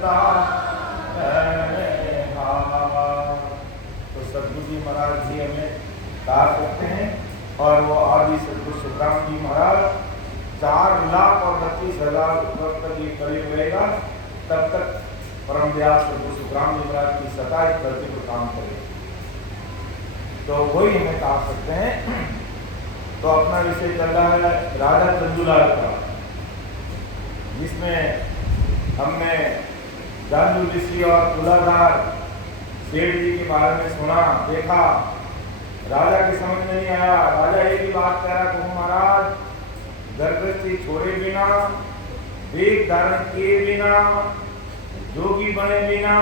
चलता है हार। तो सदगुरु जी महाराज जी हमें कहा करते हैं, और वो आदि सदगुरु सुखराम जी महाराज 4,32,000 वर्ष तक ये कलयुग रहेगा, तब तक परम दयाल सदगुरु सुखराम जी महाराज की 27 धरती पर काम करेगा। तो वही हमें कहा सकते हैं। तो अपना विषय चल रहा है राजा चंदूलाल का, जिसमें हमने जांजू ऋषि और तुलाधार सेठ जी के बारे में सुना, देखा। राजा की समझ में नहीं आया। राजा एक ही बात कह रहा, कहूँ महाराज गर्भस्थी छोड़े बिना, वेद धारण किए बिना, जोगी बने बिना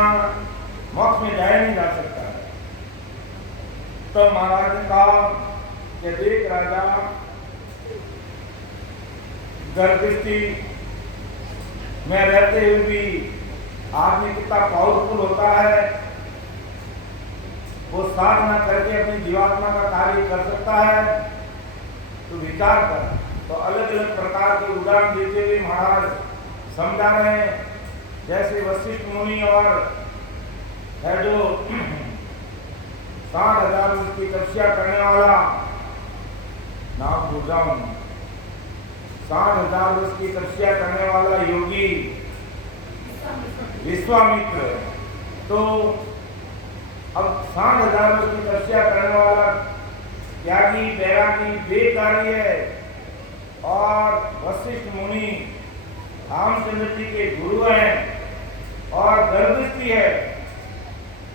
मोक्ष में जाया नहीं जा सकता है। तो महाराज ने कहा कि देख राजा, गर्भस्थी में रहते हुए भी आदमी कितना पावरफुल होता है, वो साधना करके अपनी जीवात्मा का कार्य कर सकता है। तो विचार कर। तो अलग अलग प्रकार के उदाहरण देते हुए महाराज समझा रहे हैं। जैसे वशिष्ठ मुनि और है जो 60,000 वर्ष की तपस्या करने वाला, नाम भूल रहा हूं, 60,000 वर्ष की तपस्या करने वाला योगी विश्वामित्र। तो अब 60,000 वर्ष की तपस्या करने वाला त्यागी बैरागी बेकारी है, और वशिष्ठ मुनि रामचंद्र जी के गुरु हैं और गर्भस्थी है,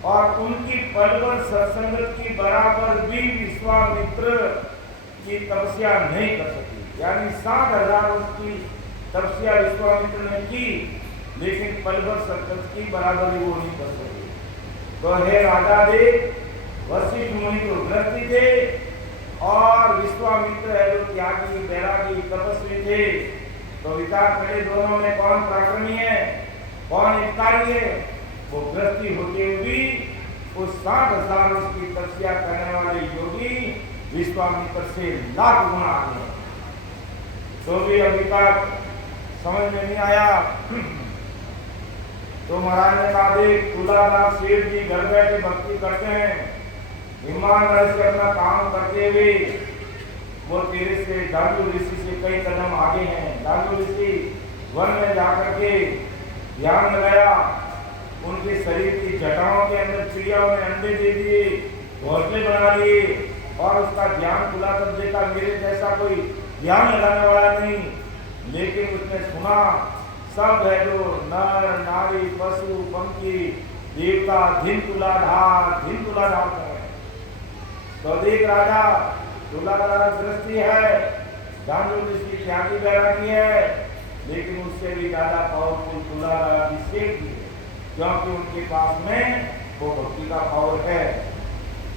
और उनकी पलवर सत्संगत की बराबर भी विश्वामित्र की तपस्या नहीं कर सकी। यानी 60,000 वर्ष की तपस्या विश्वामित्र ने की, लेकिन पलवर सत्संगत की बराबरी वो नहीं कर सके। तो हे राजा देख, वशिष्ठ मुनि तो ग्रस्ती थे, और विश्वामित्र है जो त्यागी बैरागी तपस्वी थे। तो विचार करे दोनों में कौन पराक्रमी है, कौन हितकारी है। वो ग्रस्ती होते हुए भी उस 60,000 वर्ष की तपस्या करने वाले योगी विश्वामित्र से लाख गुना आगे। तो भी अभी तक समझ में नहीं आया। तो महाराज ने कहा देख, तुलाधार सेठ जी घर बैठे भक्ति करते हैं, ईमानदारी से अपना काम करते हुए वो तेरे से जांजू ऋषि से कई कदम आगे हैं। जांजू ऋषि वन में जाकर के ध्यान लगाया, उनके शरीर की जटाओं के अंदर चिड़ियाओं ने अंडे दे दिए, घोंसले बना लिए, और उसका ध्यान खुला कर देखा, मेरे जैसा कोई ध्यान लगाने वाला नहीं। लेकिन उसने सुना सब है जो नर नारी पशु पंखी देवता धिन तुलाधार कर। तो देख राजा, तुलाधार दृष्टि है, जांजू ऋषि त्यागी बैरागी है, लेकिन उससे भी ज्यादा पावरफुल तुलाधार की सेठ है, क्योंकि उनके पास में वो भक्ति का पावर है।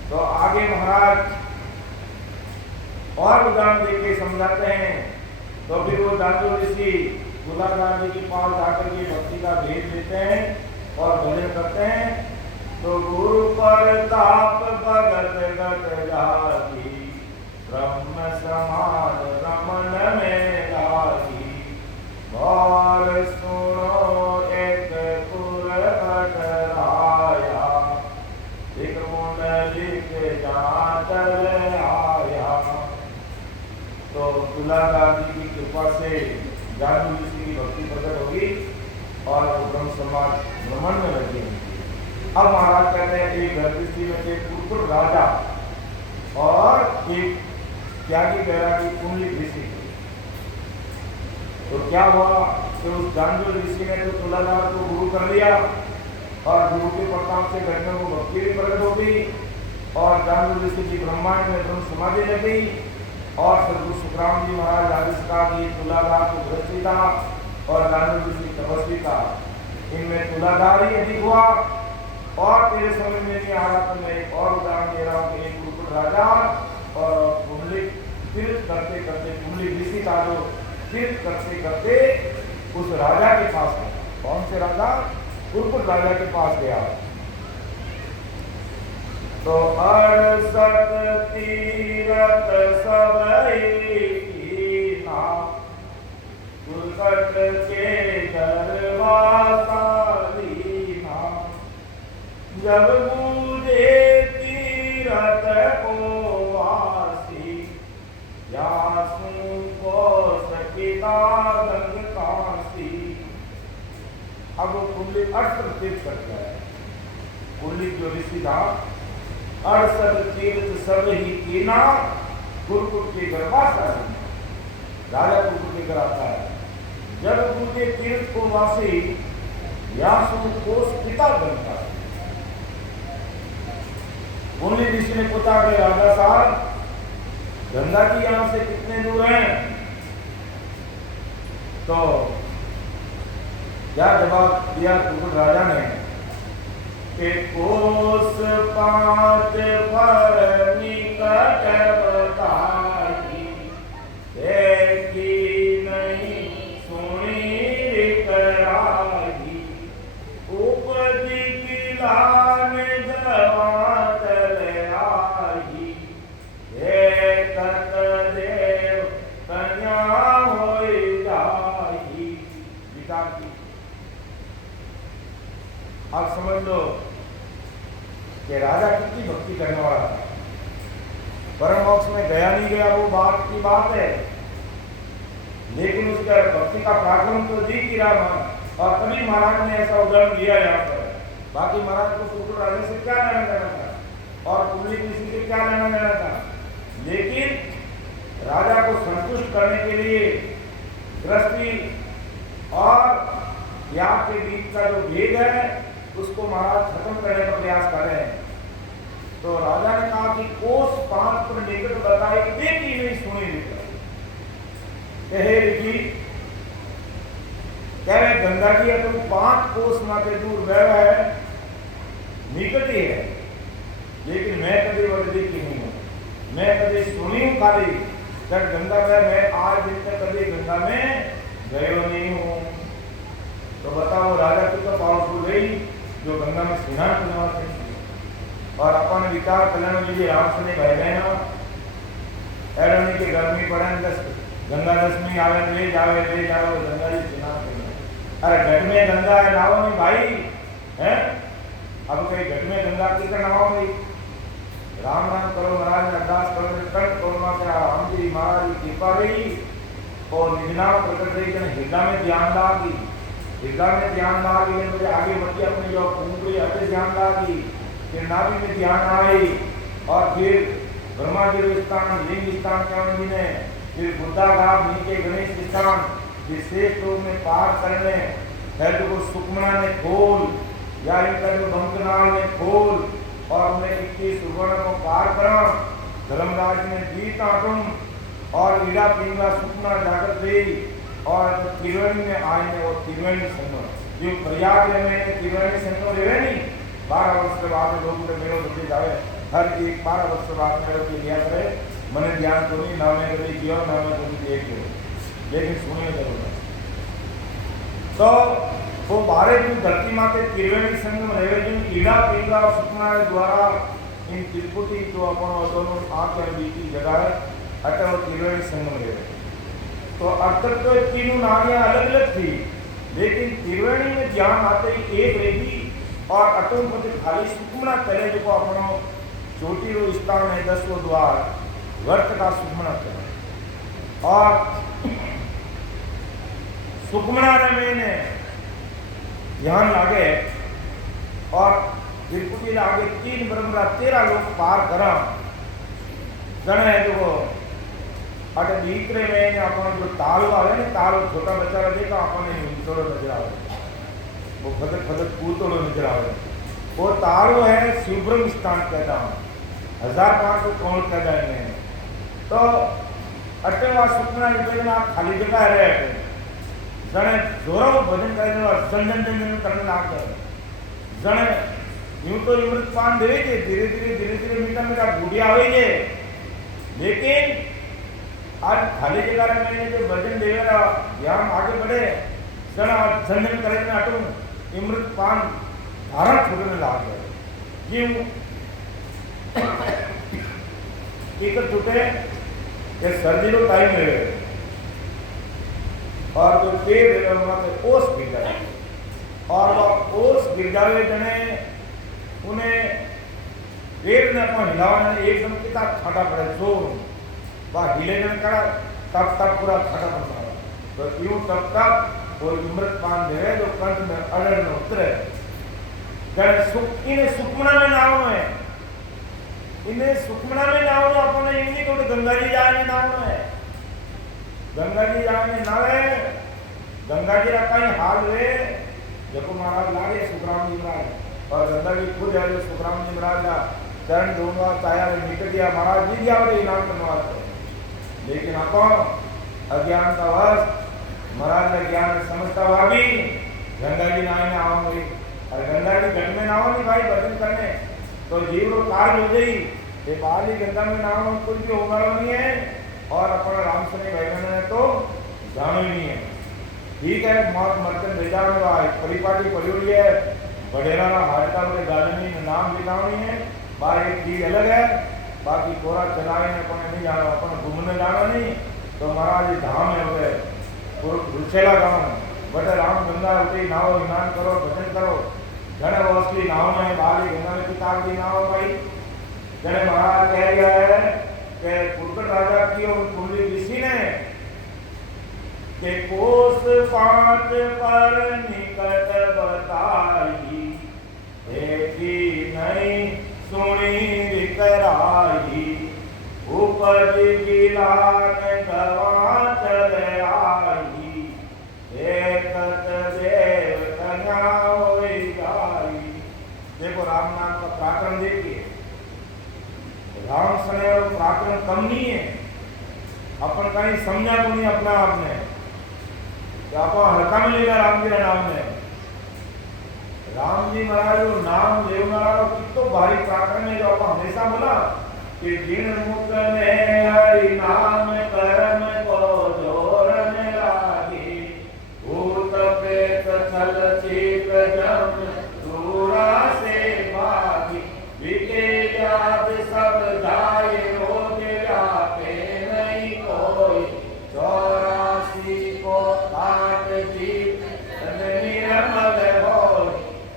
तो आगे महाराज और उदाहरण देके समझाते हैं। तो फिर वो जांजू ऋषि तुलाधार जी के पास जाकर के भक्ति का भेद देते हैं और भजन करते हैं। तो गुरु प्रताप भगत गत जाति, ब्रह्म समान रमन में लागी, और सुनो एक पुर कटराया, एक मुंडलिक जाचल आया। तो तुलाधार जी की कृपा से जांजू ऋषि की भक्ति प्रकट होगी और वो ब्रह्म समाज भ्रमण में लगे। अब महाराज कहते हैं एक गर्भस्थी में थे पुत्र राजा और एक त्यागी बैरागी कुंडली ऋषि। तो क्या हुआ कि उस जांजू ऋषि ने तो तुलाधार को गुरु कर लिया, और गुरु के प्रताप से घर में वो भक्ति भी प्रकट हो गई, और जांजू ऋषि की ब्रह्मांड में ब्रह्म समाधि लग गई। और सदगुरु सुखराम जी महाराज राजस्थान की तुलाधार को दृष्टि था और जांजू ऋषि तपस्वी था। इनमें तुलाधार ही अधिक हुआ। और तेरे समझ में नहीं आ रहा तो मैं एक और उदाहरण दे रहा हूँ। एक कुकुर राजा और कुंडली तीर्थ करते करते, कुंडली ऋषि था जो तीर्थ करते करते उस राजा के पास गया। कौन से राजा? कुकुर राजा के पास गया। तो 68 तीरथ सबई कीना, कुलकट के दरवासा जब बूझे तीरथ को वासी, यासू को सकिता गंग कासी। अब वो कुंडली अड़सठ तीर्थ करता है। कुंडली जो ऋषि था, 68 तीर्थ सब ही कीना, गुरुकुल के गर्भाशय राजा गुरुकुल के घर आता है। जब बूझे तीर्थ को वासी, यासु कोष पिता बनता है। कुंडली ऋषि ने पूछा कि राजा साहब, गंगा जी यहां से कितने दूर हैं? तो क्या जवाब दिया कुकुट राजा ने कि कोस 5 पर निकट बताई, देखी नहीं सुनी कराई, उपजी किलान गवा चले आई, देखत देव कन्या होई जाई। विचार की आप समझ लो कि राजा कितनी भक्ति करने वाला था। परम मोक्ष में गया नहीं गया वो बात की बात है, लेकिन उसका भक्ति का पराक्रम तो दिख ही रहा। और कभी महाराज ने ऐसा उदाहरण दिया यहाँ पर। बाकी महाराज को कुकुट राजा से क्या लेना देना था और कुंडली ऋषि से क्या लेना देना था, लेकिन राजा को संतुष्ट करने के लिए दृष्टि और याग के बीच का जो भेद है उसको महाराज खत्म करने का प्रयास कर रहे हैं। तो राजा ने कहा कि कोस 5 पर निकट बताए, देखी नहीं सुनी नहीं। कहे ऋषि, कह रहे गंगा जी है तो 5 कोस माते दूर बह है, निकट ही है, लेकिन मैं कभी वह देखी नहीं हूं, मैं कभी सुनी हूं खाली। जब गंगा में मैं आज दिन तक कभी गंगा में गयो नहीं हूं। तो बताओ राजा की तो पावरफुल रही जो गंगा में स्नान करने वाले। और अपन विचार कल्याण लीजिए, राम से भाई बहना एरोनी के गर्मी पड़े गंगा दशमी आवे ले जावे गंगा जी स्नान करने। अरे घट में गंगा है नाव में भाई है, अब कहीं घट में गंगा की नाव में राम नाम करो, महाराज ने अरदास करो, कंठ करुणा से हम जी महाराज की कृपा रही और निजनाम प्रकट रही कि हृदय में ध्यान लागी, हृदय में ध्यान लागी, मुझे आगे बढ़ती अपनी जो कुंडली अति ध्यान लागी, फिर नाभि में ध्यान आई और फिर ब्रह्मा जी स्थान लिंग स्थान के ने, फिर बुद्धाघाट नीचे गणेश स्थान, विशेष रूप में पार करने है तो सुकमना ने खोल या इनका जो बंकनाल ने खोल और उन्हें 21 सुवर्ण को पार करा। धर्मराज ने जीत आटुम और ईड़ा पिंगला सुकना जागत गई और त्रिवेणी में आए ने और त्रिवेणी संगम जो प्रयाग में त्रिवेणी संगम रहे नहीं 12 वर्ष के बाद लोग मेरे बदले जावे, हर एक 12 वर्ष के बाद मेरे को लिया करे, मैंने ध्यान तो नहीं ना मैं कभी किया ना मैं कभी देख लो, लेकिन सुनिए जरूर। तो वो 12 दिन धरती माते त्रिवेणी संगम रहे जिन ईड़ा पिंगला और सुकना द्वारा इन त्रिपुटी जो अपन दोनों आंख या बीच की जगह है अटल और त्रिवेणी संगम रहे। तो अब तक तो तीनों नारियां अलग अलग थी, लेकिन त्रिवेणी में ध्यान आते ही एक रहेगी और अटल पति खाली सुकमना करे जो अपना चोटी रो स्थान है 10वां द्वार वर्त का सुकमना करे और सुकमना ने ध्यान लागे और त्रिपुटी आगे 3 ब्रह्मरा 13 लोग पार करा जने जो अटे बीतरे में अपन जो ताल आवे ने ताल छोटा बच्चा देखा अपन थोड़ा नजर आवे, वो फदक फदक कूतोड़ो नजर आवे, वो तालो है शिवब्रह्म स्थान कहता 1500 करोड़ कहता है। तो अटवा सुकना निवेदना खाली जगह रहे जने जोरों भजन करने और संजन करने लागते जने यूं तो अमृत पान दे धीरे धीरे मीठा मीठा बूढ़िया आवे, लेकिन आज खाली जगह में मैंने जो भजन देवेरा यहाँ आगे बढ़े जरा संजन करने अटू अमृत पान धारा छोड़ने लाग गए यूं एक छूटे ये सर्दी को टाइम रहे और जो पेड़ है वहां पे ओस गिर जाए और वह ओस गिर जावे जने उन्हें पेड़ ने अपन हिलावा ने एकदम कितना छाटा पड़े जोर बा हिले ने करा तब तब पूरा छाटा पड़ता तो यूं तब कोई अमृत पान दे जो कंठ में अड़र न उतरे जब सुख इन्हें सुखमना में नाव है इन्हें सुखमना में नाव अपने इन्हीं को गंगा जी जाने नाव है गंगा जी जाने नावे गंगा जी का कहीं हाल रे जब महाराज लागे सुखराम जी महाराज और गंगा जी खुद है जो सुखराम जी महाराज का चरण धोगा चाया मिट दिया महाराज जी दिया और इनाम करवा लेकिन आप अज्ञानता वश महाराज का ज्ञान समझता हुआ भी गंगा जी नाव में आओ गई और गंगा जी घट में नाव नहीं भाई भजन करने तो जीव रो कार्य हो गई ये बाहर ही गंगा में नाव में कुछ भी होगा नहीं है और अपन राम सने भाई ने तो जानो ही नहीं है ठीक है मौत मर्तन भेजा में परिपाटी पड़ी हुई है बडेरा हाड़का के गार्डन में नाम लिखानी है बाहर एक चीज अलग है बाकी कोरा चलाए अपन नहीं जाना अपन घूमने जाना नहीं तो महाराज धाम है उधर रुचेला गांव बटे राम गंगा उठी नाव स्नान करो भजन करो जड़े वस्ती नाव में बाली गंगा में किताब दी नाव भाई जड़े महाराज कह दिया है कि कुरकट राजा की और कुंडली ऋषि ने के कोस पांच पर निकट बताई देखी नहीं सुनी विकराई उपज गिलान गवा चले आई एकत देव कन्या होई जाई। देखो राम नाम का पराक्रम देखिए राम सने और पराक्रम कम नहीं है अपन कहीं समझा को नहीं अपना आपने आप हल्का में लेगा राम जी नाम में राम जी महाराज नाम ले महाराज कितो भारी पराक्रम है जो आप हमेशा बोला कि जिन मुख में हरि नाम कर्म को जोरन लागी भूत प्रेत छल चीत जम दूरा से भागी विके व्याध सब जाए रोग व्यापे नहीं कोई 84 को काट जीत निर्मल हो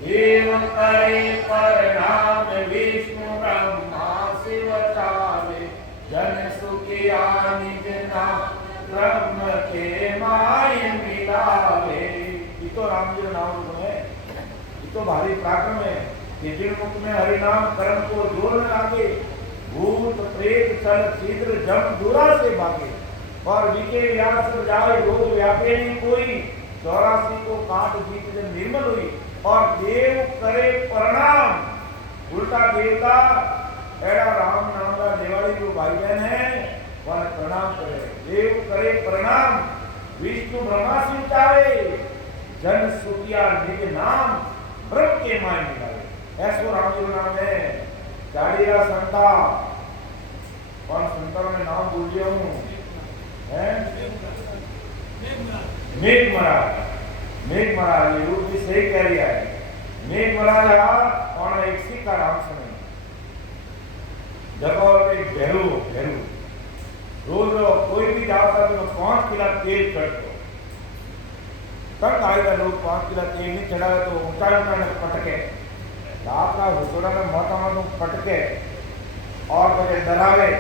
जीव करे परिणाम विष्णु ब्रह्मा शिव चावे जन सुखिया निज नाम ब्रह्म के माय मिलावे। ये तो राम जी नाम है ये तो भारी पराक्रम है कि जिन मुख में हरि नाम कर्म को जोर में लागे भूत प्रेत छल छिद्र जम दूरा से भागे और विके व्यास जाए रोग व्यापे नहीं कोई 84 को काट जीत जब निर्मल हुई और देव करे प्रणाम उल्टा देवता एड़ा राम नाम का देवाली जो भाई बहन है वह प्रणाम करे देव करे प्रणाम विष्णु ब्रह्मा शिव चावे जन सुखिया निज नाम ब्रह्म के माय मिलावे। ऐसो राम जी नाम है चाड़िया संता कौन संता में नाम भूल गया हूँ मेघ महाराज ये रूप भी सही कह रहा है मेघ महाराज और एक सिक्का राम समय जब और एक भैरू रोज कोई भी जाता तो 5 किलो तेल चढ़ दो तब आएगा लोग 5 किलो तेल नहीं चढ़ा तो ऊंचाई में पटके रात का हुसोड़ा में मोटा पटके और मुझे डरावे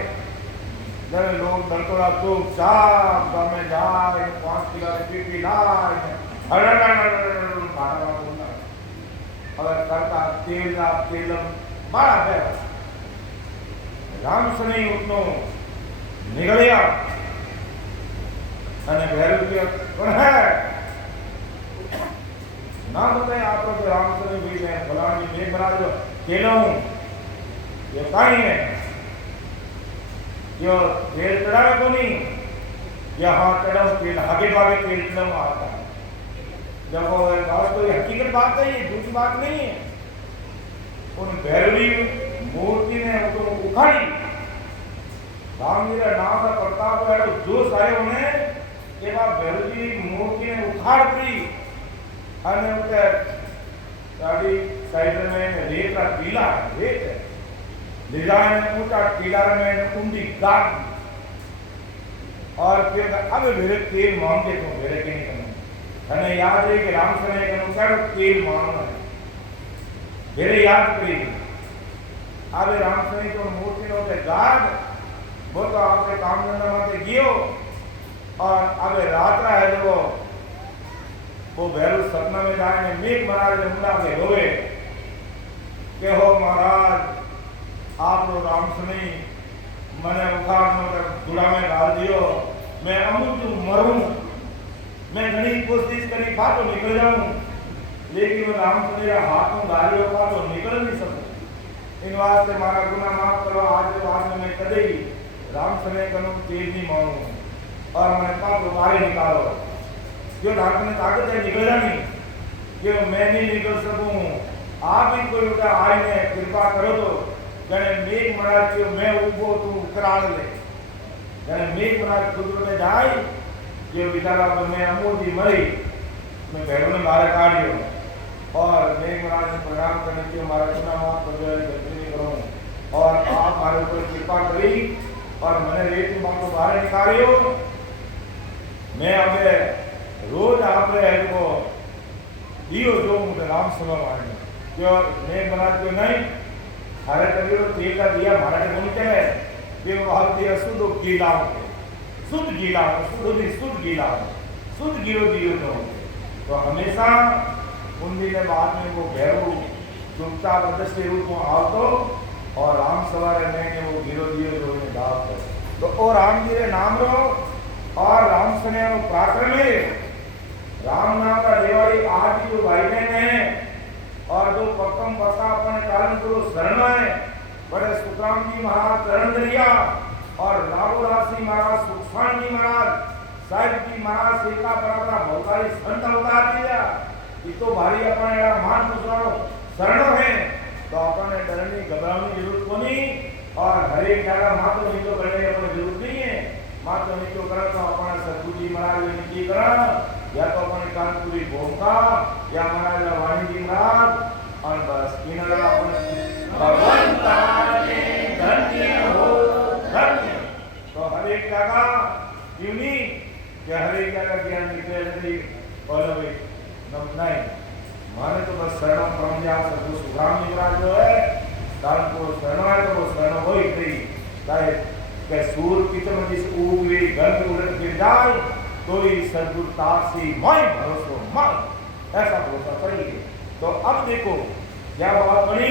जब लोग डरतोड़ा चुपचाप गाँव में जाए 5 किलो पीपी लाए अगर करता तेल बड़ा पैर राम सने उठनो निकलिया अने भैरव की कौन है ना बताए आप लोग राम सने भी मैं फलानी मेघ बना जो खेला हूं ये कहीं है यो तेल चढ़ावे को नहीं यहाँ चढ़ाओ तेल आगे भागे तेल चढ़ाओ आता है जब वो बात तो हकीकत बात है ये दूसरी बात नहीं है उन भैरवी मूर्ति ने उसको उखाड़ी राम जी का नाम का प्रताप है जो सारे उन्हें के बाद भैरवी मूर्ति ने उखाड़ दी अने उते साड़ी साइड में रेत का टीला रेत है डिजाइन ऊंचा टीला में कुंडी गाड़ दी और फिर अब मेरे तेल मांगते तो मेरे के नहीं करना हमें याद है कि राम समय के अनुसार तेल मांगना है फिर याद करी आवे रामसनी तो मूर्ति नो के गार्ड वो तो आपके काम धंधा माते गियो और आवे रात रा है जो वो भैरू सपना में जाए ने मेघ महाराज ने मुंडा के रोए के हो महाराज आप लो रामसनी मैंने उखाड़ में गुड़ा में डाल दियो मैं अमुक मरूं मैं घनी कोशिश करी बातों निकल जाऊं लेकिन रामसनी रा हाथों गालियों का तो निकल नहीं सकता इन वास्ते मारा गुना माफ करो आज के बाद में मैं कदे ही रामसनी कनु तेज नहीं मानूं और मैं पाप बाहर निकालो जो धाक में ताकत है निकल नहीं जो मैं नहीं निकल सकूं आप ही कोई उठा आई ने कृपा करो तो जने मेघ महाराज जो मैं उबो तू कराल ले जने मेघ महाराज खुद में जाए जो बेचारा मैं अमोदी मरी मैं भैरव ने बाहर काढ़ियो और मेघ महाराज ने प्रणाम करने के हमारा गुना माफ कर दिया गलती करूं और आप हमारे ऊपर कृपा करी और मैंने रेत में को बाहर निकालियो मैं अब रोज आप को दियो जो मुझे राम सभा मारने जो मेघ महाराज जो नहीं हरे कभी तो तेल का दिया महाराज को नहीं चले ये बहुत दिया शुद्ध गीला हो शुद्ध गीला शुद्ध नहीं शुद्ध गीला शुद्ध गिरो दियो तो हमेशा उन दिन बाद में वो भैरू चुपचाप अदृश्य रूप में आवतो और राम सवारे में वो गिरो दियो जो ने दाव तो ओ राम जी रे नाम रो और राम सने वो प्राक्रम है राम नाम का देवारी आज जो भाई बहन है और जो पक्कम पक्का अपने कारण गुरु शरण है बड़े सुखराम जी महाराज चरण दरिया और राघो राशि महाराज सुखसान जी महाराज साहिब जी महाराज सीता परावरा भौतारी संत अवतार दिया ये तो भारी अपने मान पुछवानो शरण है तो अपने डरने घबराने की जरूरत कोनी और हर एक जगह मातो नीचो करने की अपनी जरूरत नहीं है मातो नीचो करे तो अपने सतगुरु जी महाराज ने नीचे करा या तो अपने कानपुरी भूमिका या महाराज वाणी जी महाराज और बस इन लगा अपने भगवंता ने धन्य हो धन्य तो हर एक जगह क्यों नहीं कि हर एक जगह ज्ञान निकले नहीं बोलो भाई नहीं माने तो बस शरण परम जा सब सुधाम निवास जो है कारण को शरण है तो वो शरण हो ही गई चाहे के सूर कितने जिस उगली गंध उड़न गिर जाए तो ही सदगुरु तासी मैं भरोसो मन ऐसा भरोसा पड़ेगी तो अब देखो क्या बात बनी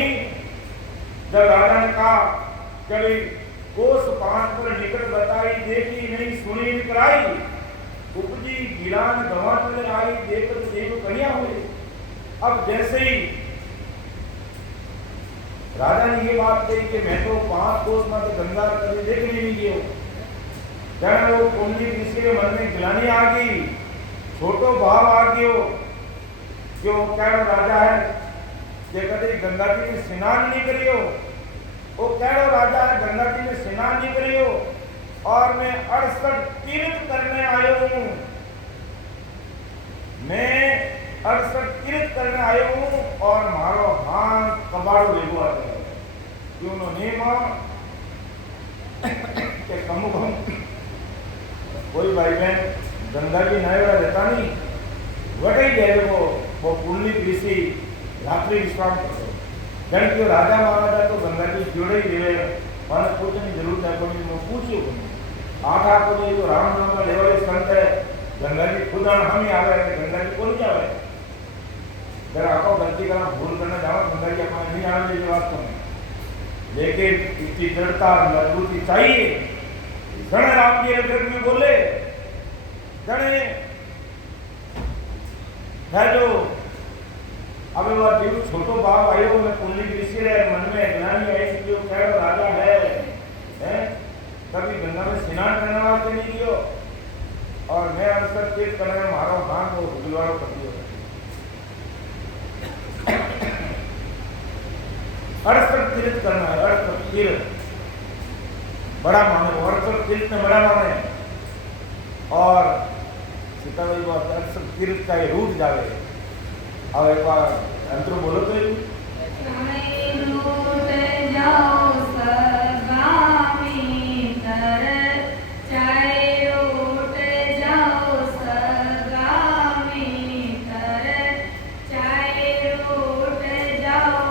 जब राजा ने कहा कभी कोस पांच पर निकट बताई देखी नहीं सुनी कराई उपजी गिलान गवा चले आई देखत देव कन्या हुए अब जैसे ही राजा ने ये बात कही कि मैं तो 5 कोस में तो गंगा कभी देख नहीं गयो जब वो कुंडली किसी के मन में गिलानी आ गई छोटो भाव आ गयो जो क्या राजा है जे कभी गंगा जी में स्नान नहीं करियो वो कहो राजा है गंगा जी में स्नान नहीं करियो और मैं 68 तीर्थ करने आयो हूं मैं 68 तीर्थ करने आयो हूं और मारो भान कबाड़ो लेगो आते हैं क्यों नो नेम के कमु कम कोई भाई बहन गंगा जी नए वाला रहता नहीं वटे गए वो पुण्य पीसी रात्रि विश्राम करो जन के राजा महाराजा तो गंगा जी जोड़े ही देवे माने पूछने की जरूरत है कोई मैं पूछियो कोई आठा को जो राम नाम का लेवल संत है गंगा जी खुद हम ही आ गए गंगा जी कौन जावे जरा आपको गलती करना भूल करना जाओ गंगा जी अपना नहीं आने दे वास्तव में लेकिन इसकी दृढ़ता मजबूती चाहिए जन राम जी ने में बोले जने है जो अब वह जीव छोटो बाप आयो मैं पुण्य ऋषि रहे मन में ज्ञानी ऐसी जो कह राजा है कभी गंगा में स्नान करने वाले नहीं कियो और मैं अवसर चेत करने मारो हाथ वो गुलवारो कर दियो 68 तीर्थ करना है 68 तीर्थ बड़ा माने 68 तीर्थ में बड़ा माने और सीताबाई वो 68 तीर्थ का ये रूट जावे अब एक बार अंतर बोलो तो जाओ सगामी तर चाहे रोट जाओ सगामी तर चाहे रोट जाओ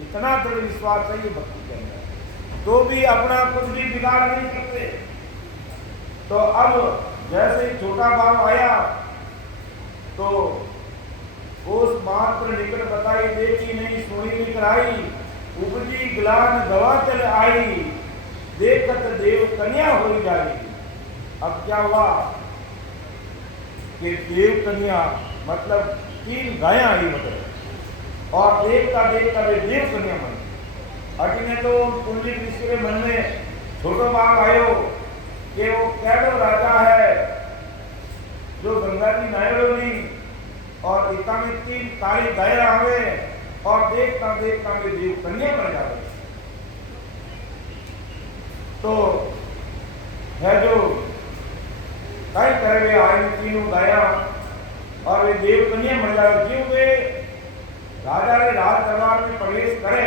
इतना दृढ़ विश्वास है ये भक्ति के अंदर, तो भी अपना कुछ भी बिगाड़ नहीं सकते। तो अब जैसे ही छोटा बाप आया तो उस बात पर निकट बताई, देखी नहीं सुनी नहीं कराई, उपजी ग्लान दवा चल आई, देखत देव कन्या हो जाई। अब क्या हुआ कि देव कन्या मतलब 3 गायें आई मतलब, और देखता देखता वे देव कन्या बनी। अटने तो कुंडली ऋषि के मन में छोटो बाप आयो कि वो कैडो राजा है जो गंगा जी नायरो नहीं, और इतना में 3 काली गायें आवे और देखता देखता वे देव कन्या बन जावे। तो है जो कई करे वे आए 3 गाया और वे देव कन्या बन जावे। क्यों वे राजा ने राज दरबार में प्रवेश करे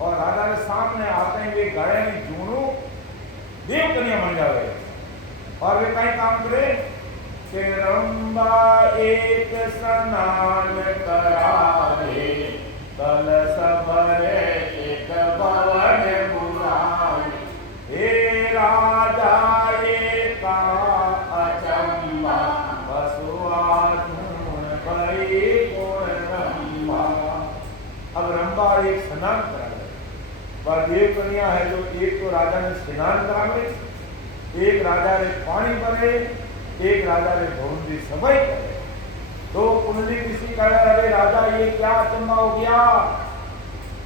और राजा के सामने आते हैं वे गाय में जूनू देव कन्या बन जावे। और वे कई काम करे कि रंबा एक स्नान करावे, कलश भरे एक भवन बुलावे, हे राजा एका अचंबा, बसुआ धूण भई गुण रंबा। अब रंबा एक स्नान करावे, वह देव कन्या है जो एक तो राजा ने स्नान करावे, एक राजा ने पानी भरे, एक राजा ने भवन की सफाई करे। तो कुंडली किसी कह अरे राजा ये क्या अचंबा हो गया,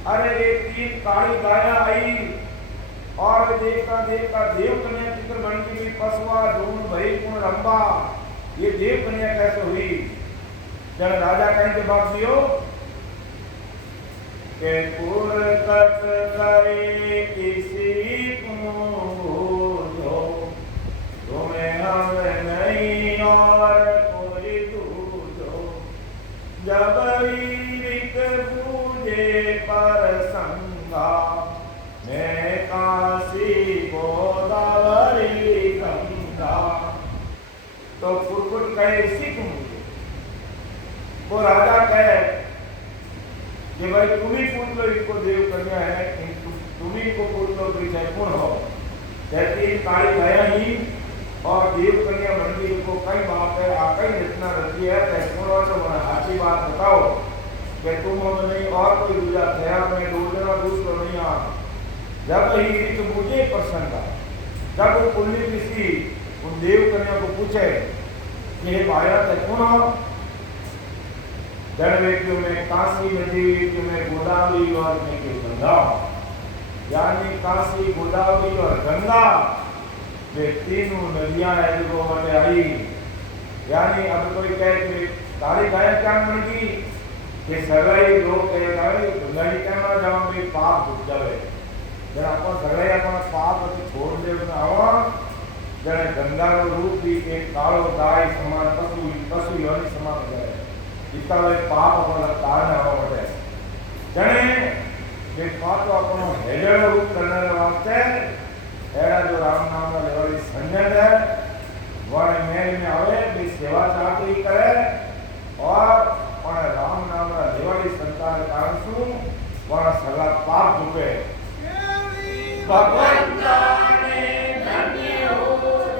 अरे ये 3 काली गायें आई और देखता देखता देव कन्या चित्र बन की पसवा धूम भई गुण रंबा, ये देव कन्या कैसे हुई। जब राजा कहीं के बात दियो के पुरकट करे किसी को जो तुम्हें हम नहीं और कोई दूजो, जब रीत पूजे पर संगा, मैं काशी गोदावरी गंगा। तो पुरकुट कहे सिख मुझे, वो राजा कहे कि भाई तुम ही पूछ लो, इनको देव कन्या है, तुम ही को पूछ लो कि जयपुर हो। कहती काली गाया ही और देव कन्या बन गई, इनको कई बात है आकई रचना रची है, जयपुर और तो अच्छी बात बताओ कि तुम हम नहीं और कोई दूसरा थया में दूसरा दूसरा नहीं आ। जब ही रीत पूजे प्रसन्न का, जब वो कुंडली ऋषि उन देव कन्या को पूछे कि हे भाया जयपुर हो, जड़वेक्यों में काशी नदी में गोदावरी और में गंगा, यानी काशी गोदावरी और गंगा वे 3 नदियां है जो बने आई। यानी अब कोई कहे कि काली गाय क्या बनेगी कि सगाई लोग कहेगा गंगा जी क्या ना जाओगे पाप डूब जावे, जब अपन सगाई अपन पाप छोड़ दे आवा, जब गंगा रो रूप भी एक कालो गाय समान पशु योनि समान हो जाए, इतना वे पाप अपना कारण हवा बढ़े। जने ये पाप अपनो हेजड़ रूप करने वास्ते एड़ा जो राम नाम का लेवली संजन है वह मेल में आवे भी सेवा चाहती करे और राम नाम का लेवली संतान कारण सु वह सगा पाप दुखे। भगवान जाने धन्य हो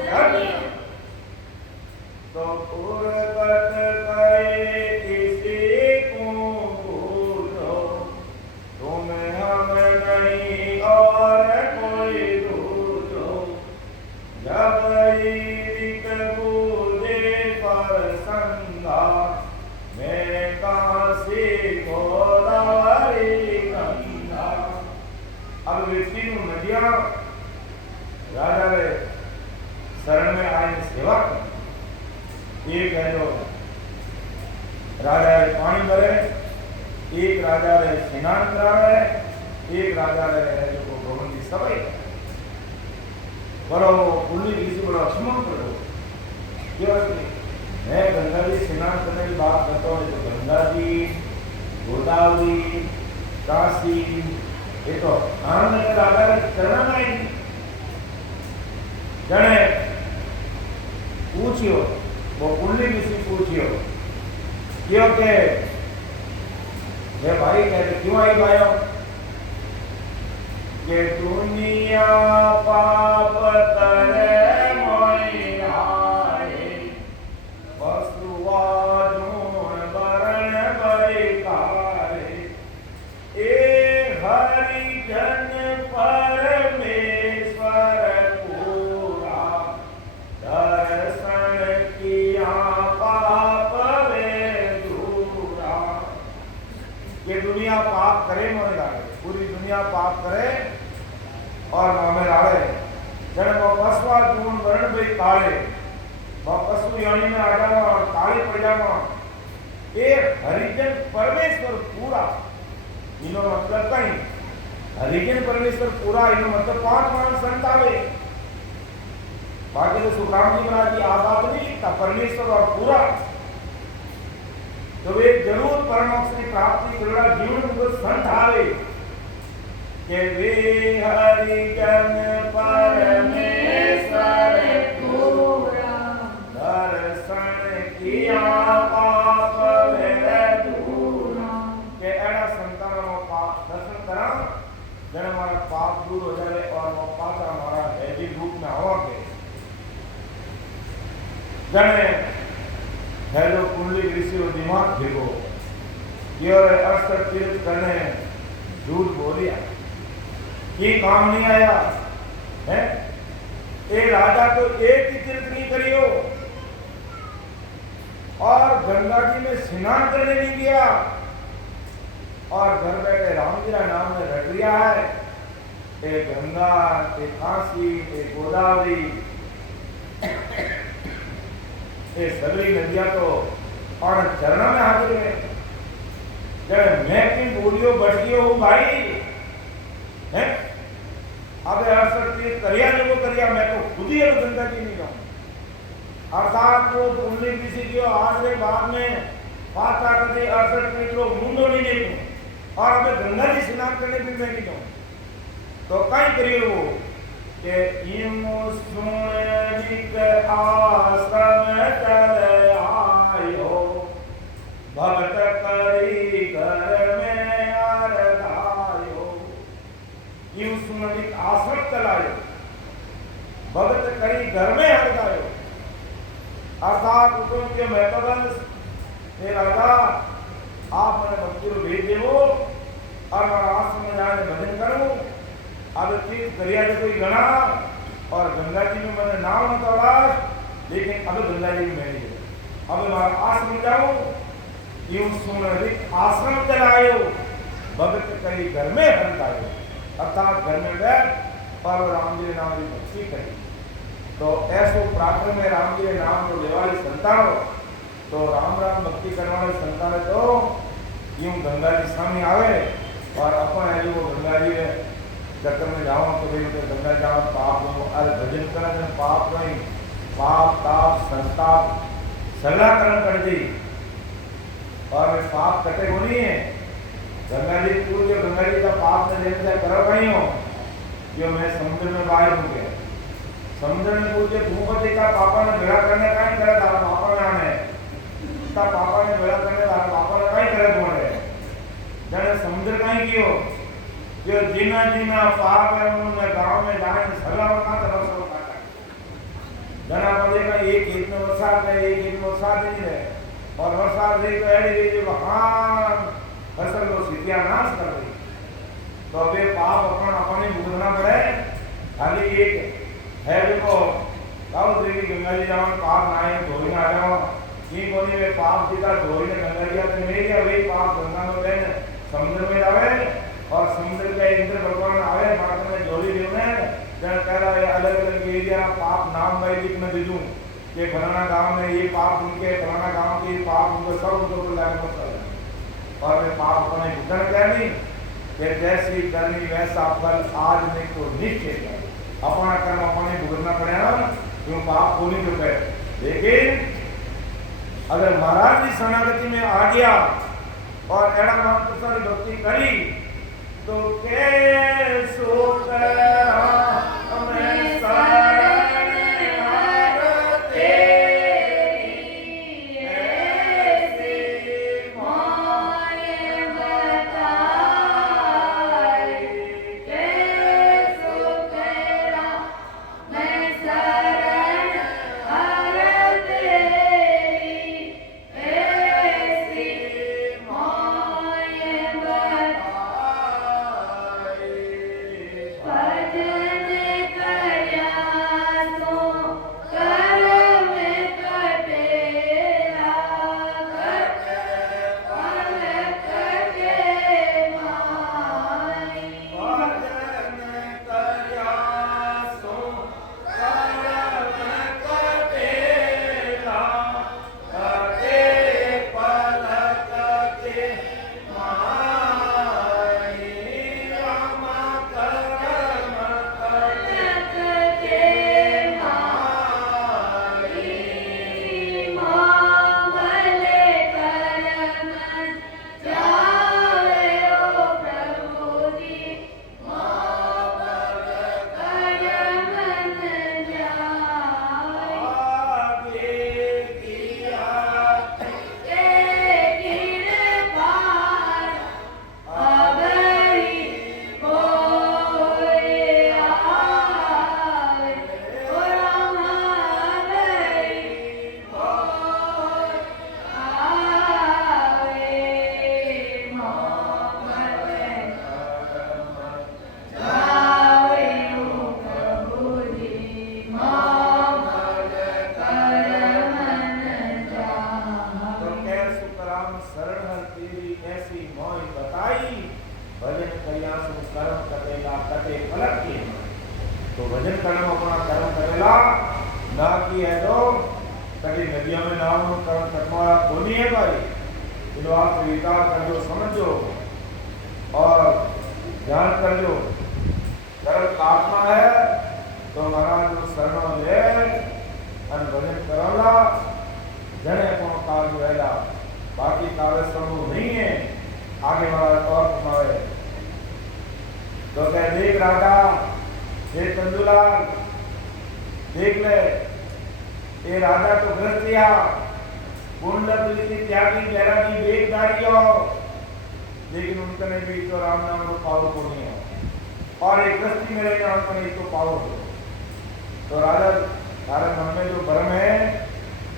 धन्य। तो उर्वत करे किसी को पूछो, तुम्हें हम नहीं और कोई दूजो, जब रीत पूजे पर संगा, मैं काशी गोदावरी गंगा। अब वे 3 नदियां राजा रे शरण में आए सेवा कर। एक है जो राजा रे पानी भरे, एक राजा रे स्नान करावे, एक राजा रे है जो भवन की सफाई करो। कुंडली ऋषि बड़ा अक्षमण करो क्यों, मैं गंगा जी स्नान करने की बात करता हूँ तो गंगा जी गोदावरी काशी ये तो आनंद के राजा के चरण में आएगी। जने पूछियो वो कुंडली ऋषि पूछियो क्यों के ये भाई कहते क्यों आई भाइयों के दुनिया पाप करे मोई आए वसुवादून वरण बैकारे ए हरि जन परमेश्वर पूरा दर्शन किया पाप वे दूरा। ये दुनिया पाप करे मोने लागे, पूरी दुनिया पाप करे और मामे लाड़े जन वो पशुआ दून वर्ण भाई काले वो पशु योनि में आ जावा और काले पड़ जावा ये हरिजन परमेश्वर पूरा इनो मतलब कहीं हरिजन परमेश्वर पूरा इनो मतलब 5 मानव संत आवे बाकी तो सुखराम जी महाराज की आजाद नहीं था परमेश्वर और पूरा तो वे जरूर परमोक्ष की प्राप्ति करना जीवन को संत आवे के वे हरिजन परमेश्वर पूरा दर्शन किया पाप वे दूरा के एड़ा संतानों पाप दर्शन करा जन हमारा पाप दूर हो जाए और वो पाता हमारा वैदिक रूप में आवा के जने हेलो कुंडली ऋषि और दिमाग भेगो ये अक्सर तीर्थ करने झूठ बोलिया ये काम नहीं आया है ए राजा तो एक ही तीर्थ नहीं करियो और गंगा जी में स्नान करने नहीं गया और घर बैठे राम जी का नाम में रट लिया है ए गंगा ए काशी ए गोदावरी ये सगली नदियां तो और चरणों में हाजिर है जब मैं की बोलियो बढ़ गई हूं भाई है अब असर तीर्थ करिया नहीं वो करिया मैं तो खुद ही अब गंगा जी नहीं जाऊं अर्थात वो कुंडली किसी की आज रे बाद में पाता कभी असर तीर्थ लोग मुंडो नहीं देखूं और अब गंगा जी स्नान करने भी मैं नहीं जाऊं तो कहीं करियो वो के इमो सुनिक आश्रम चल आयो भक्त करी घर में आरधायो इमो सुनिक आश्रम चलायो भक्त करी घर में आरधायो अर्थात हुकुम के महत्वंश हे राजा आप मैंने भक्ति को भेज देवो और मैं आश्रम में जाने भजन करूं अब तीर्थ करिया जो कोई गणा और गंगा जी में मैंने नाम न तोड़ा लेकिन अब गंगा जी में नहीं गया अब मैं आश्रम जाऊं यूं सुन आश्रम चलायो भक्त करी घर में हरतायो अर्थात घर में बैठ और राम जी नाम की भक्ति करी तो ऐसो प्राक्रम में राम जी नाम को लेने वाली संतानो तो राम राम भक्ति करने वाले संतान तो यूं गंगा जी सामने आवे और अपन है वो गंगा जी में चक्कर में जाओ तो भाई तो गंगा जाओ पाप हो अरे भजन करने पाप नहीं पाप ताप संताप सगला कर्म कर दी और वे पाप कटे को नहीं है गंगा जी पूछ गंगा जी का पाप न लेने करो कहीं हो जो मैं समुद्र में बाहर हो गया समुद्र में पूछे तू को देखा पापा ने बेड़ा करने का ही करे तारा पापा में आने उसका पापा ने बेड़ा करने तारा पापा ने का ही करे बोले जब समुद्र का ही कियो जो जीना जीना पाप है उन्होंने गांव में जाने सला होना तो रसो काटा जना बोले का एक खेत में बरसात है एक खेत में बरसात नहीं है और बरसात रही तो ऐडी रही जो हाँ फसल को सीतिया नाश कर रही तो अबे पाप अपन अपने भुगतना पड़े खाली एक है देखो गाँव देवी गंगा जी जाओ पाप नाए धोई ना जाओ ये बोली वे पाप जीता धोई ने गंगा जी आते नहीं गया वही पाप गंगा में गए समुद्र में जावे और समुद्र के इंद्र भगवान आवे बाद में जोड़ी देने जब कह रहा है अलग अलग एरिया पाप नाम भाई लिख में दे दूं कि फलाना गांव में ये पाप उनके फलाना गांव के पाप उनको सब उनको लाने को चल और वे पाप अपने भुगतन क्या नहीं कि जैसी करनी वैसा फल आज नहीं तो निश्चय है अपना कर्म अपने भुगतना पड़ेगा क्यों पाप को नहीं चुके लेकिन अगर महाराज जी शरणागति में आ गया और एड़ा महापुरुषों की भक्ति करी तो कैसो हमें शरण हर तेरी ऐसी माय तो भजन करने अपना कर्म करेला ना कि है तो कभी नदियों में नाम कर्म करना कोनी है भाई। तो आप स्वीकार कर जो, समझो और ध्यान कर जो। कर्म काटना है तो महाराज जो शरण ले और भजन कराला जने को काज वेला, बाकी कार्य संभव नहीं है। आगे महाराज और सुनाए तो कह देख राजा, देख चंदूलाल, देख ले ये राजा तो गृहस्थिया कुंडल की त्यागी बैरागी बेगदारी हो, लेकिन उनके भी तो राम नाम को पावर को नहीं है और एक गृहस्थी में रहने उनका नहीं तो पावर हो। तो राजा तारे मन में जो भ्रम है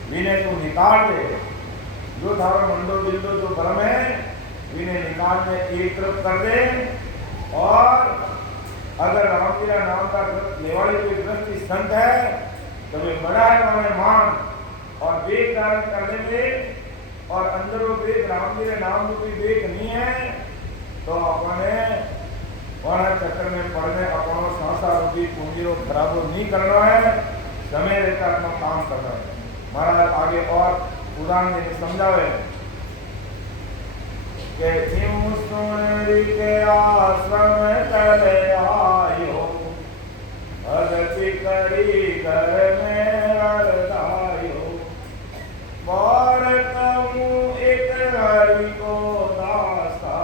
विनय तो निकाल दे, जो थारा मंडो बिल्डो जो भ्रम है विनय निकाल दे, एक तरफ कर दे। और अगर रामलीला नाम का लेवाड़ी कोई गृहस्थी संत है तो वे बड़ा है हमारे मान और वेद धारण करने में और अंदर वो वेद रामलीला नाम रूपी वेद नहीं है तो अपने वर्ण चक्कर में पड़ने अपना संसार रूपी पूंजी को खराब नहीं करना है, समय रहकर अपना काम करना है। महाराज आगे और उदाहरण देने समझावे के यूं सुन के आश्रम तले आयो, भगति करी कर में अरदायो, बार कहूँ एक हरि को दासा,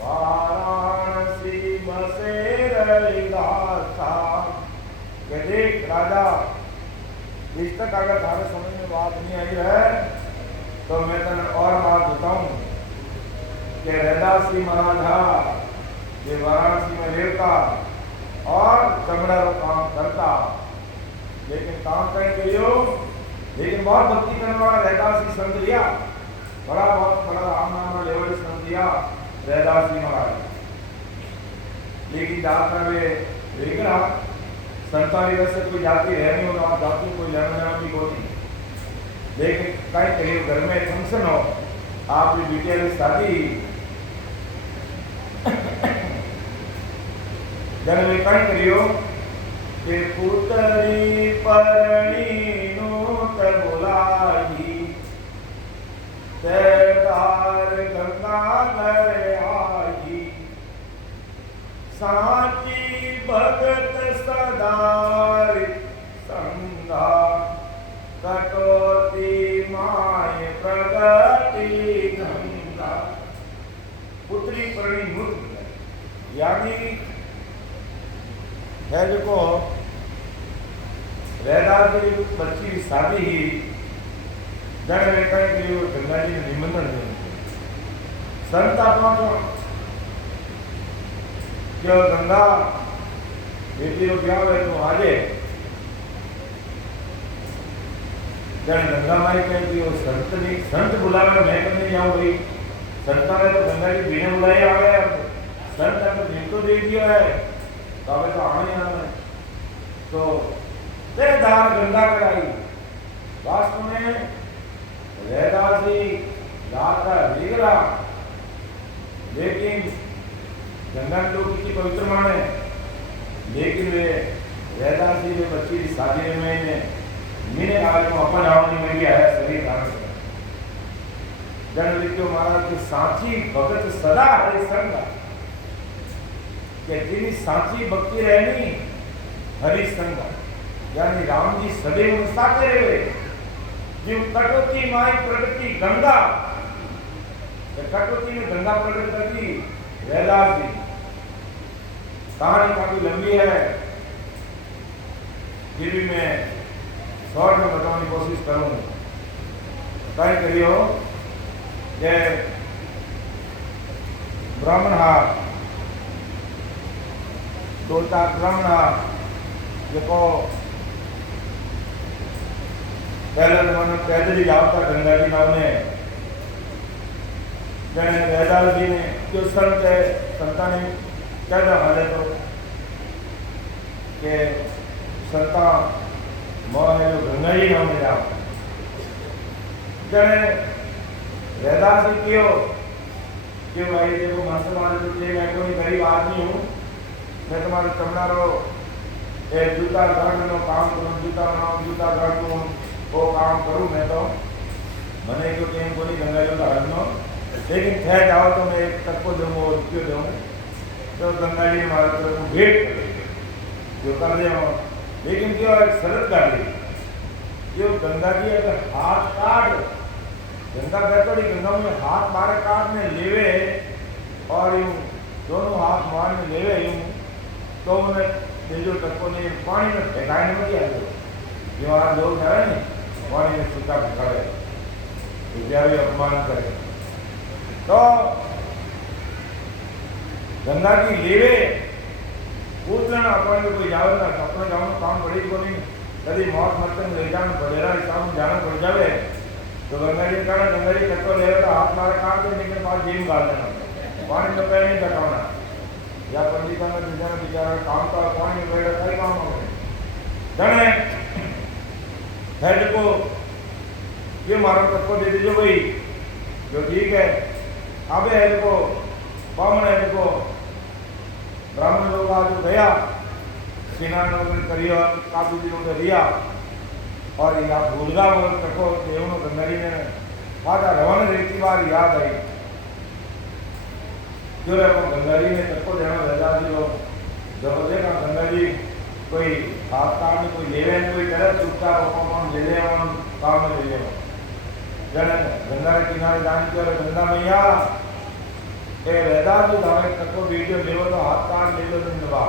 वाराणसी बसे रविदासा। के देख राजा, इस तक अगर तारे समझ में बात नहीं आई है तो मैं तेने और बात बताऊं कि रैदासी महाराजा ये वाराणसी में रहता और चमड़ा को काम करता, लेकिन काम करने के लिए लेकिन बहुत भक्ति करने वाला रैदासी संत लिया, बहुत बड़ा राम नाम लेवल संत लिया रैदासी महाराज। लेकिन जाता वे लेकर संताली वैसे कोई जाति है नहीं होगा, जाति कोई लेना देना भी को नहीं। लेकिन कहीं कहीं घर में फंक्शन हो, आपकी बिटिया की शादी जन में कहीं करियो कि पुतरी परणी नूत बुलाई, तेदार गंगा घर आई, साची भगत सदार संगा, कटोती माय प्रगति गंगा। पुत्री परणी नूत यानी है जो रैदास जी बच्ची की शादी ही जन में कहीं के लिए गंगा जी ने निमंत्रण दिया संत आत्मा को क्यों गंगा बेटी को क्या हुआ तुम आजे जन गंगा माई कहती हो संत नहीं, संत बुलावे मैं करने जाऊं भाई, संता में तो गंगा जी बिना बुलाए आ गए, संत ने दिन तो दे दिया है तो अबे तो आने आना है। तो तेदार गंगा कराई, वास्तव में रैदासी यात्रा लेगरा, लेकिन गंगा लोग की पवित्र माने, लेकिन वे रैदासी जो बच्ची की शादी में मैंने आज को अपन आवनी में गया है शरीर धारण कर जन लिखो महाराज की सांची भगत सदा हरि संग, कि जिनी सांची भक्ति रहनी हरि संग यानी राम जी सदैव उनसा करे जो कटौती माई प्रगति गंगा, कटौती में गंगा प्रकट करती रैदास जी। कहानी काफी लंबी है, फिर भी मैं शॉर्ट में बताने की कोशिश करूं। कहीं करियो जे ब्राह्मण हार दो चार ब्राह्मण हार जो पहले जमाने पैदल ही जाता गंगा जी नाम ने रैदास जी ने जो संत है संता ने क्या हमारे तो के संता मोह है जो गंगा जी नाम में जाओ जने रैदास जी क्यों भाई देखो मास्टर मारे तो मैं कोई गरीब आदमी हूँ, मैं तुम्हारे चमड़ा रो એ જૂતા ઘરનું કામ કરું, જૂતા બનાવું, જૂતા ઘરનું काम करूँ मैं तो मैंने जो टेम को नहीं गंगा जी का हरनो, लेकिन ठहर जाओ तो मैं एक तक को दूँगा और क्यों दूँ तो गंगा जी हमारे तरफ को भेंट करेंगे जो कर दे हो। लेकिन क्यों एक शरत कर दी जो गंगा जी अगर हाथ काट गंगा बैठोड़ी गंगा में हाथ मारे काटने लेवे और यूँ दोनों हाथ मारने लेवे यूँ तो उन्हें जो तक को नहीं पानी में फेंकाने में क्या जो आज लोग है नहीं पानी में सूखा फेंकावे विद्यार्थी अपमान करे तो गंगा जी लेवे पूछना अपन कोई जावे ना अपने गाँव में काम पड़ी को नहीं कभी मौत मरते ले जाना बड़ेरा हिसाब में जाना पड़ जावे तो गंगा जी कहना गंगा जी कटो ले तो हाथ मारे काट दे निकल पास जीम गाल देना पानी में पैर नहीं कटाना या पंडिता में दूसरा बेचारा काम का पानी में बैठा कई काम हो गए हेड को ये मारो तक को दे दीजिए भाई जो ठीक है अब हेड को बामण हेड को ब्राह्मण लोग आज गया स्नान वगैरह करियो काफी दिनों में दिया और यहाँ भूलगा वो तको देवनो गंगारी ने वादा रवन रीति बार याद आई जो रे वो गंगारी ने तको देना रजा दियो जब देखा गंगाजी कोई हाथ काम में कोई लेवे कोई करे चुपचाप अपन ले ले और काम में ले ले जन गंगा के किनारे जान के और गंगा मैया ए रहता जो धावे तक को वीडियो लेवो तो हाथ काट ले लो तो दबा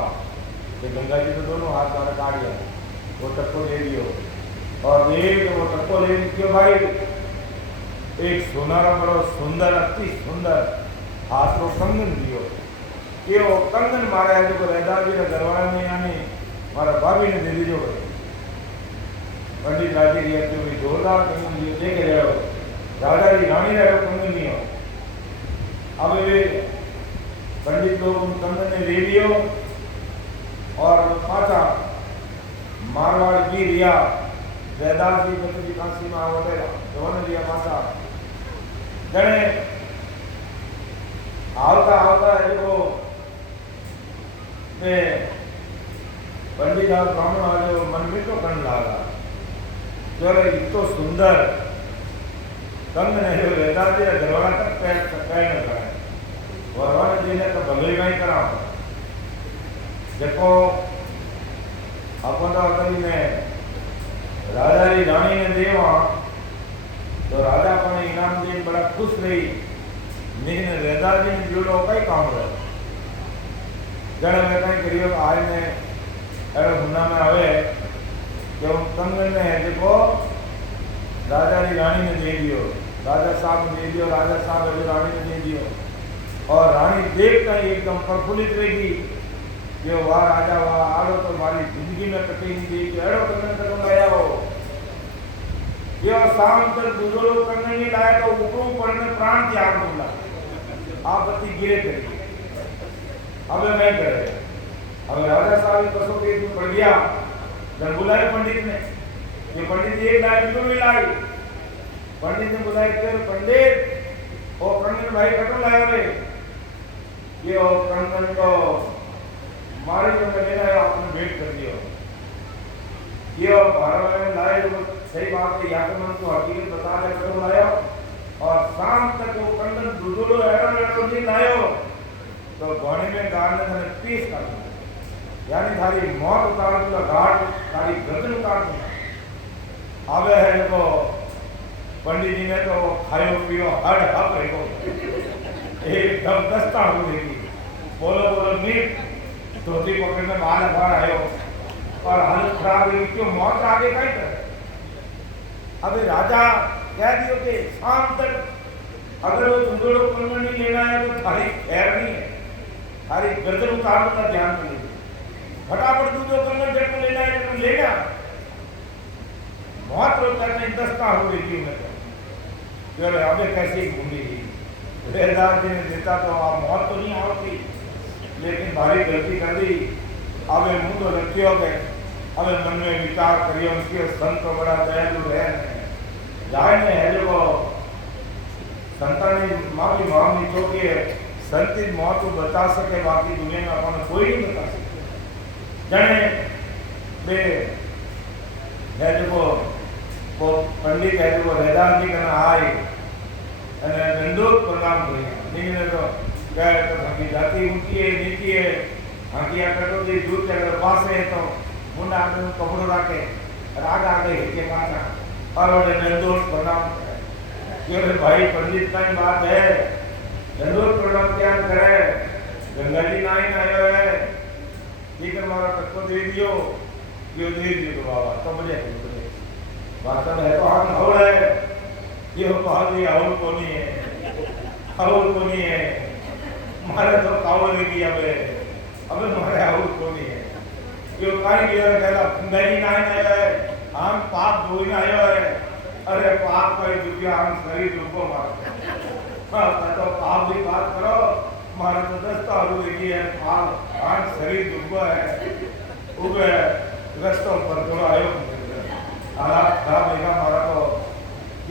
ये गंगा जी तो दोनों हाथ वाला काट लिया वो तक को ले लियो और देव तो वो तक को ले क्यों भाई एक सोनारा बड़ो सुंदर अति सुंदर हाथ को कंगन दियो ये वो कंगन मारा है जो रहता जी ने दरबार में यानी मारा भाभी ने दे दीजो भाई पंडित राजी रिया जो भी जोरदार कंगन दियो देखे रहे हो राजा जी रानी रहे हो कंगन नहीं हो अब वे पंडित लोग उन कंगन ने दे दियो और पाचा मारवाड़ जी रिया जयदास जी कति जी काशी में आवते दोनों रिया पाचा जने आवता आवता है जो मैं पंडित और ब्राह्मण वाले मन में तो कन लागा जो इतो सुंदर कंग ने जो रहता थे दरवाजा तक पैर न कराए भगवान जी ने तो भले में ही करा देखो अपन तो में राजा जी रानी ने देवा तो राजा अपन इनाम दे बड़ा खुश रही लेकिन रहता जी ने जोड़ो कई काम रहे जड़ में कहीं करियो आज ने अरे हुना में आवे कि उन कंगन में है देखो राजा जी रानी ने दे दियो राजा साहब ने दे दियो राजा साहब अभी रानी ने दे दियो और रानी देखकर एकदम प्रफुल्लित रहेगी कि वाह राजा वाह आलो तो हमारी जिंदगी में कटी नहीं दी कि अड़ो कंगन करो लाया हो ये शाम तक दूसरे लोग कंगन नहीं लाया तो ऊपरों पड़ने प्राण त्याग बोला आप बत्ती गिरे करिए अब मैं करे अब राजा साहब कसो के पड़ गया जब बुलाए पंडित ने ये पंडित एक लाए तो भी लाई पंडित ने बुलाए कि पंडित ओ कंगन भाई कटो लाया रे ये ओ कंगन को मारे जो मैंने लाया आपने भेंट कर दिया ये भारत में लाए जो सही बात है या तो मन को हकीकत बता दे कटो लाया और शाम तक वो कंगन दुदुलो एड़ा नहीं लायो तो घोड़े में गाड़ ने थाने पीस कर दिया यानी थारी मौत उतार दूंगा घाट थारी गर्दन उतार दूंगा अब है को पंडित जी ने तो खायो पियो हड़ हक रहो एकदम दस्ता हो गई बोलो बोलो नीट धोती पकड़ में बाहर बाहर आयो और हालत खराब हुई क्यों मौत आगे कहीं करे अब राजा कह दियो कि शाम तक अगर वो दुंदड़ो कंगन नहीं लेना है तो थारी खैर नहीं है थारी गर्दन उतारने का ध्यान नहीं फटाफट दूधो कंगन जब को लेना है तो लेगा मौत रो करने दस्ता हो गई थी मैं तो अबे कैसी घूमी वेदांत जी ने देता तो आप मौत तो नहीं आवती लेकिन भारी गलती कर दी अब मुंह तो रखियो गए अब मन में विचार करियो उनके संत तो बड़ा दयालु है जाए ने है जो संतान माफी मांगनी चाहिए संत मौत को बचा सके बाकी दुनिया में अपन कोई नहीं बता सकते जने बे है जो पंडित है जो रहदार जी कना आए અને દંડોત પ્રણામ કરી નીને તો કહે તો બાકી જાતિ ઊંચી है नीची है बाकी આ કટો જે દૂર ચાલે પાસે તો મુંડા આપણે કપડો રાખે રાગ आगे के पासा और वो दंडोत प्रणाम ये भाई पंडित का बात है दंडोत प्रणाम क्या करे गंगा जी नाई आयो है ठीक है मारा तक दे दियो यो दे दियो बाबा तो मुझे वास्तव है तो हम हो है ये बात ये और कोनी है मारे तो कावल की अबे मारे और कोनी है यो काई गया कहला गंगाजी नाई आयो है हम पाप धोई आयो है अरे पाप कोई दुनिया हम शरीर रूपो मारते हां तो पाप भी बात करो मारे तो दस्ता हो गई है पाप हम शरीर दुर्बल है उबे रस्तों पर थोड़ा आयो आला खराब लेगा मारा तो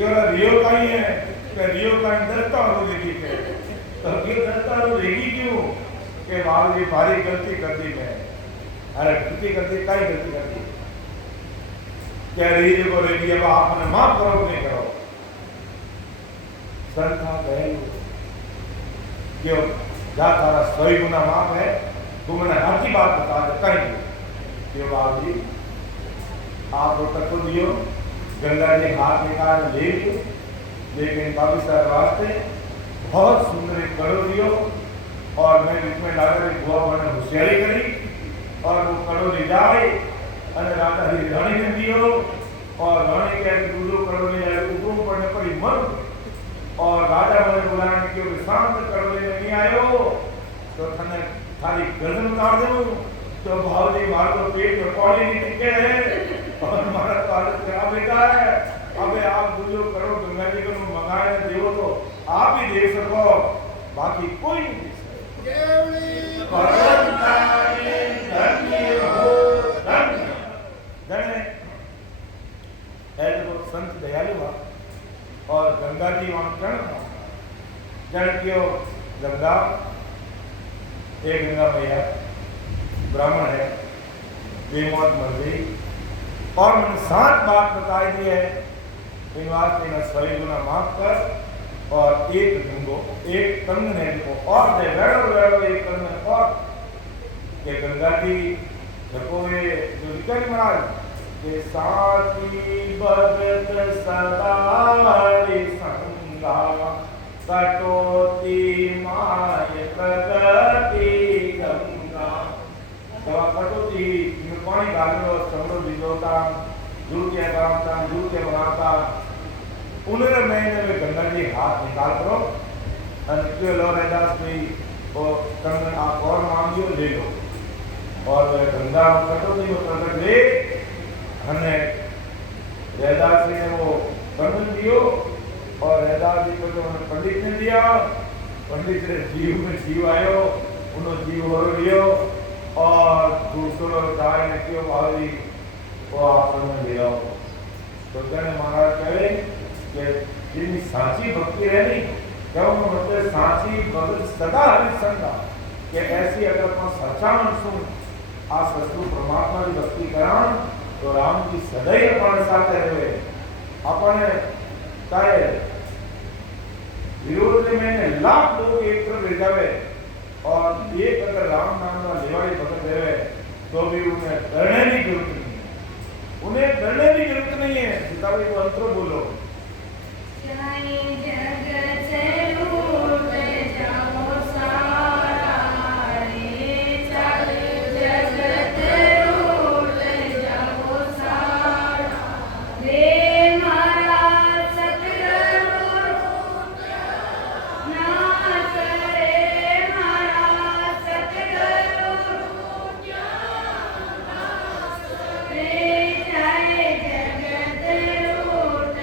ये रियो का ही है कि रियो का दस्ता हो गई है तो ये दस्ता हो रहेगी क्यों कि बाबू जी भारी गलती कर दी मैं अरे गलती करती क्या गलती करती क्या रही को रेडी अब आपने माफ करो नहीं करो संता बहन क्यों जा तारा 100 गुना माफ है तू मैंने हर की बात बता दे कहीं क्यों बाबू जी आप तो तक तो दियो गंगा जी हाथ निकाल ले लेकिन बाबू साहब वास्ते बहुत सुंदर एक कड़ो दियो और मैं इसमें डालकर बुआ मैंने होशियारी करी और वो कड़ो ले जाए અને રાજા હરી રાણી ને दियो और रानी के दूसरो कड़ो ले जाए ऊपर पड़ने पर मन और राजा मैंने बुलाया कि वो शांत कड़ो ले नहीं आयो तो थने थारी गर्दन उतार दो तो भावजी मार तो पेट में पौड़ी नहीं टिके है और हमारा पालक क्या बेटा है अबे आप दूसरो करो गंगा जी को मंगाए देवो तो आप ही दे सको बाकी कोई नहीं दे सके संत दयालु और गंगा जी वहां जन कियो गंगा एक गंगा मैया ब्राह्मण है बेमौत मर गई और मैंने 7 बात बताई दी है इन वास्ते ना 100 गुना माफ कर और एक गंगो एक कंगन है को और दे वेड़ो एक कंगन और के गंगा जी देखो ये जो लिखा है महाराज के साथी भगत सदारी संगा कटोती माय प्रगति गंगा दवा कटोती में पानी डालो समरो बिजोता दूर के गांवता दूर के बनाता उन्हें महीने में गंगा जी हाथ निकाल करो और लो रहदास भी वो कंगन आप और मांगियो ले लो और गंगा कटोती में प्रकट ले हमने रहदास ने वो कंगन दियो और रहदास जी को जो पंडित ने दिया पंडित ने जीव में जीव आयो उन्होंने जीव हो लियो और दूसरो गाय ने क्यों भावी वो आपने लिया तो कहने महाराज कहे कि जिनकी साची भक्ति रहनी क्यों मतलब साची भक्त सदा हरिसंगा कि ऐसी अगर मैं सच्चा मनसू आ ससु परमात्मा की भक्ति करा तो राम की सदैव अपन साथ रहे अपने चाहे विरोध में लाख लोग एक तरफ ले जावे और एक अगर राम नाम का लेवाड़ी भगत रहे तो भी उन्हें डरने की जरूरत नहीं है उन्हें डरने की जरूरत नहीं है सीताबाई को अंतर बोलो चाहे जग से लूट जाओ सारा रे चाहे जगत लूट जाओ सारा रे मारा सतगुरु नाथ रे मारा सतगुरु रे चाहे जगत लूट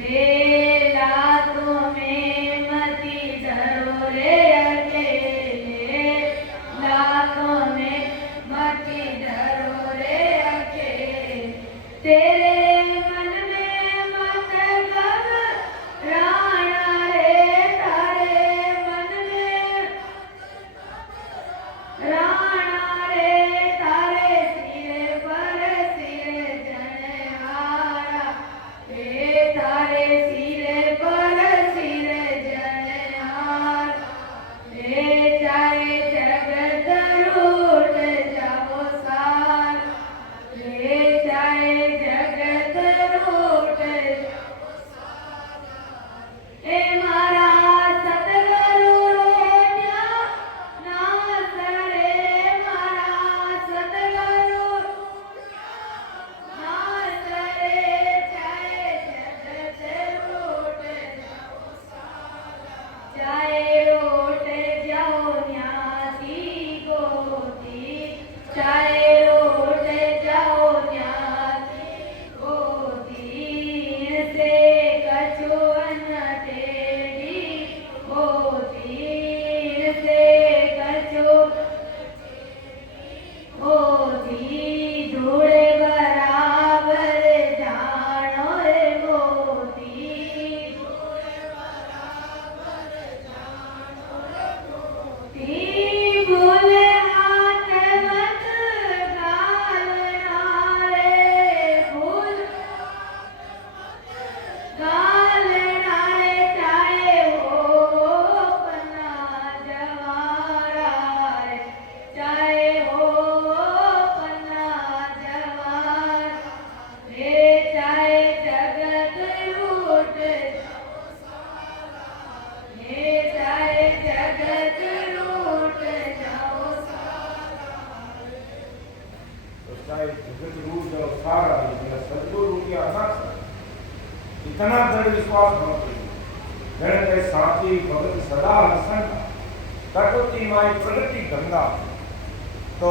वे लाखों में मती डरो रे अकेले, लाखों में मती डरो रे अकेले। तेरे मन में मत घबराना रे, तारे मन में राणा रे, तारे सिर पर सिर जनहारा रे, तारे सिर पर सिर जनहारा रे। चाहे जगत लूट जाओ सारा रे, चाहे जगत लूट ए मारा सतगुरु रोट्या नाथ रे, मारा सतगुरु नाथ रे। चाहे जगत लूट जाओ सारा, चाहे लूट जाओ न्यासी गोती, चाहे लूट जाओ न्यासी गोती। से कछु अन्न तेरी होती, से कछु होती। धूड़ बराबर जानो रे मोती, भूल हाथ मत गालना रे, भूल गालना रे। चाहे हो पन्ना जवारा रे, चाहे हो पन्ना जवारा रे। चाहे जगत लूट ये, चाहे जगत लूट जाओ तो चाहे जगत रूप जाओ सारा, मेरा सदगुरु की अनक इतना दृढ़ विश्वास होना चाहिए। गण के साथी भगत सदा हसन, कटुति माई प्रगति गंगा। तो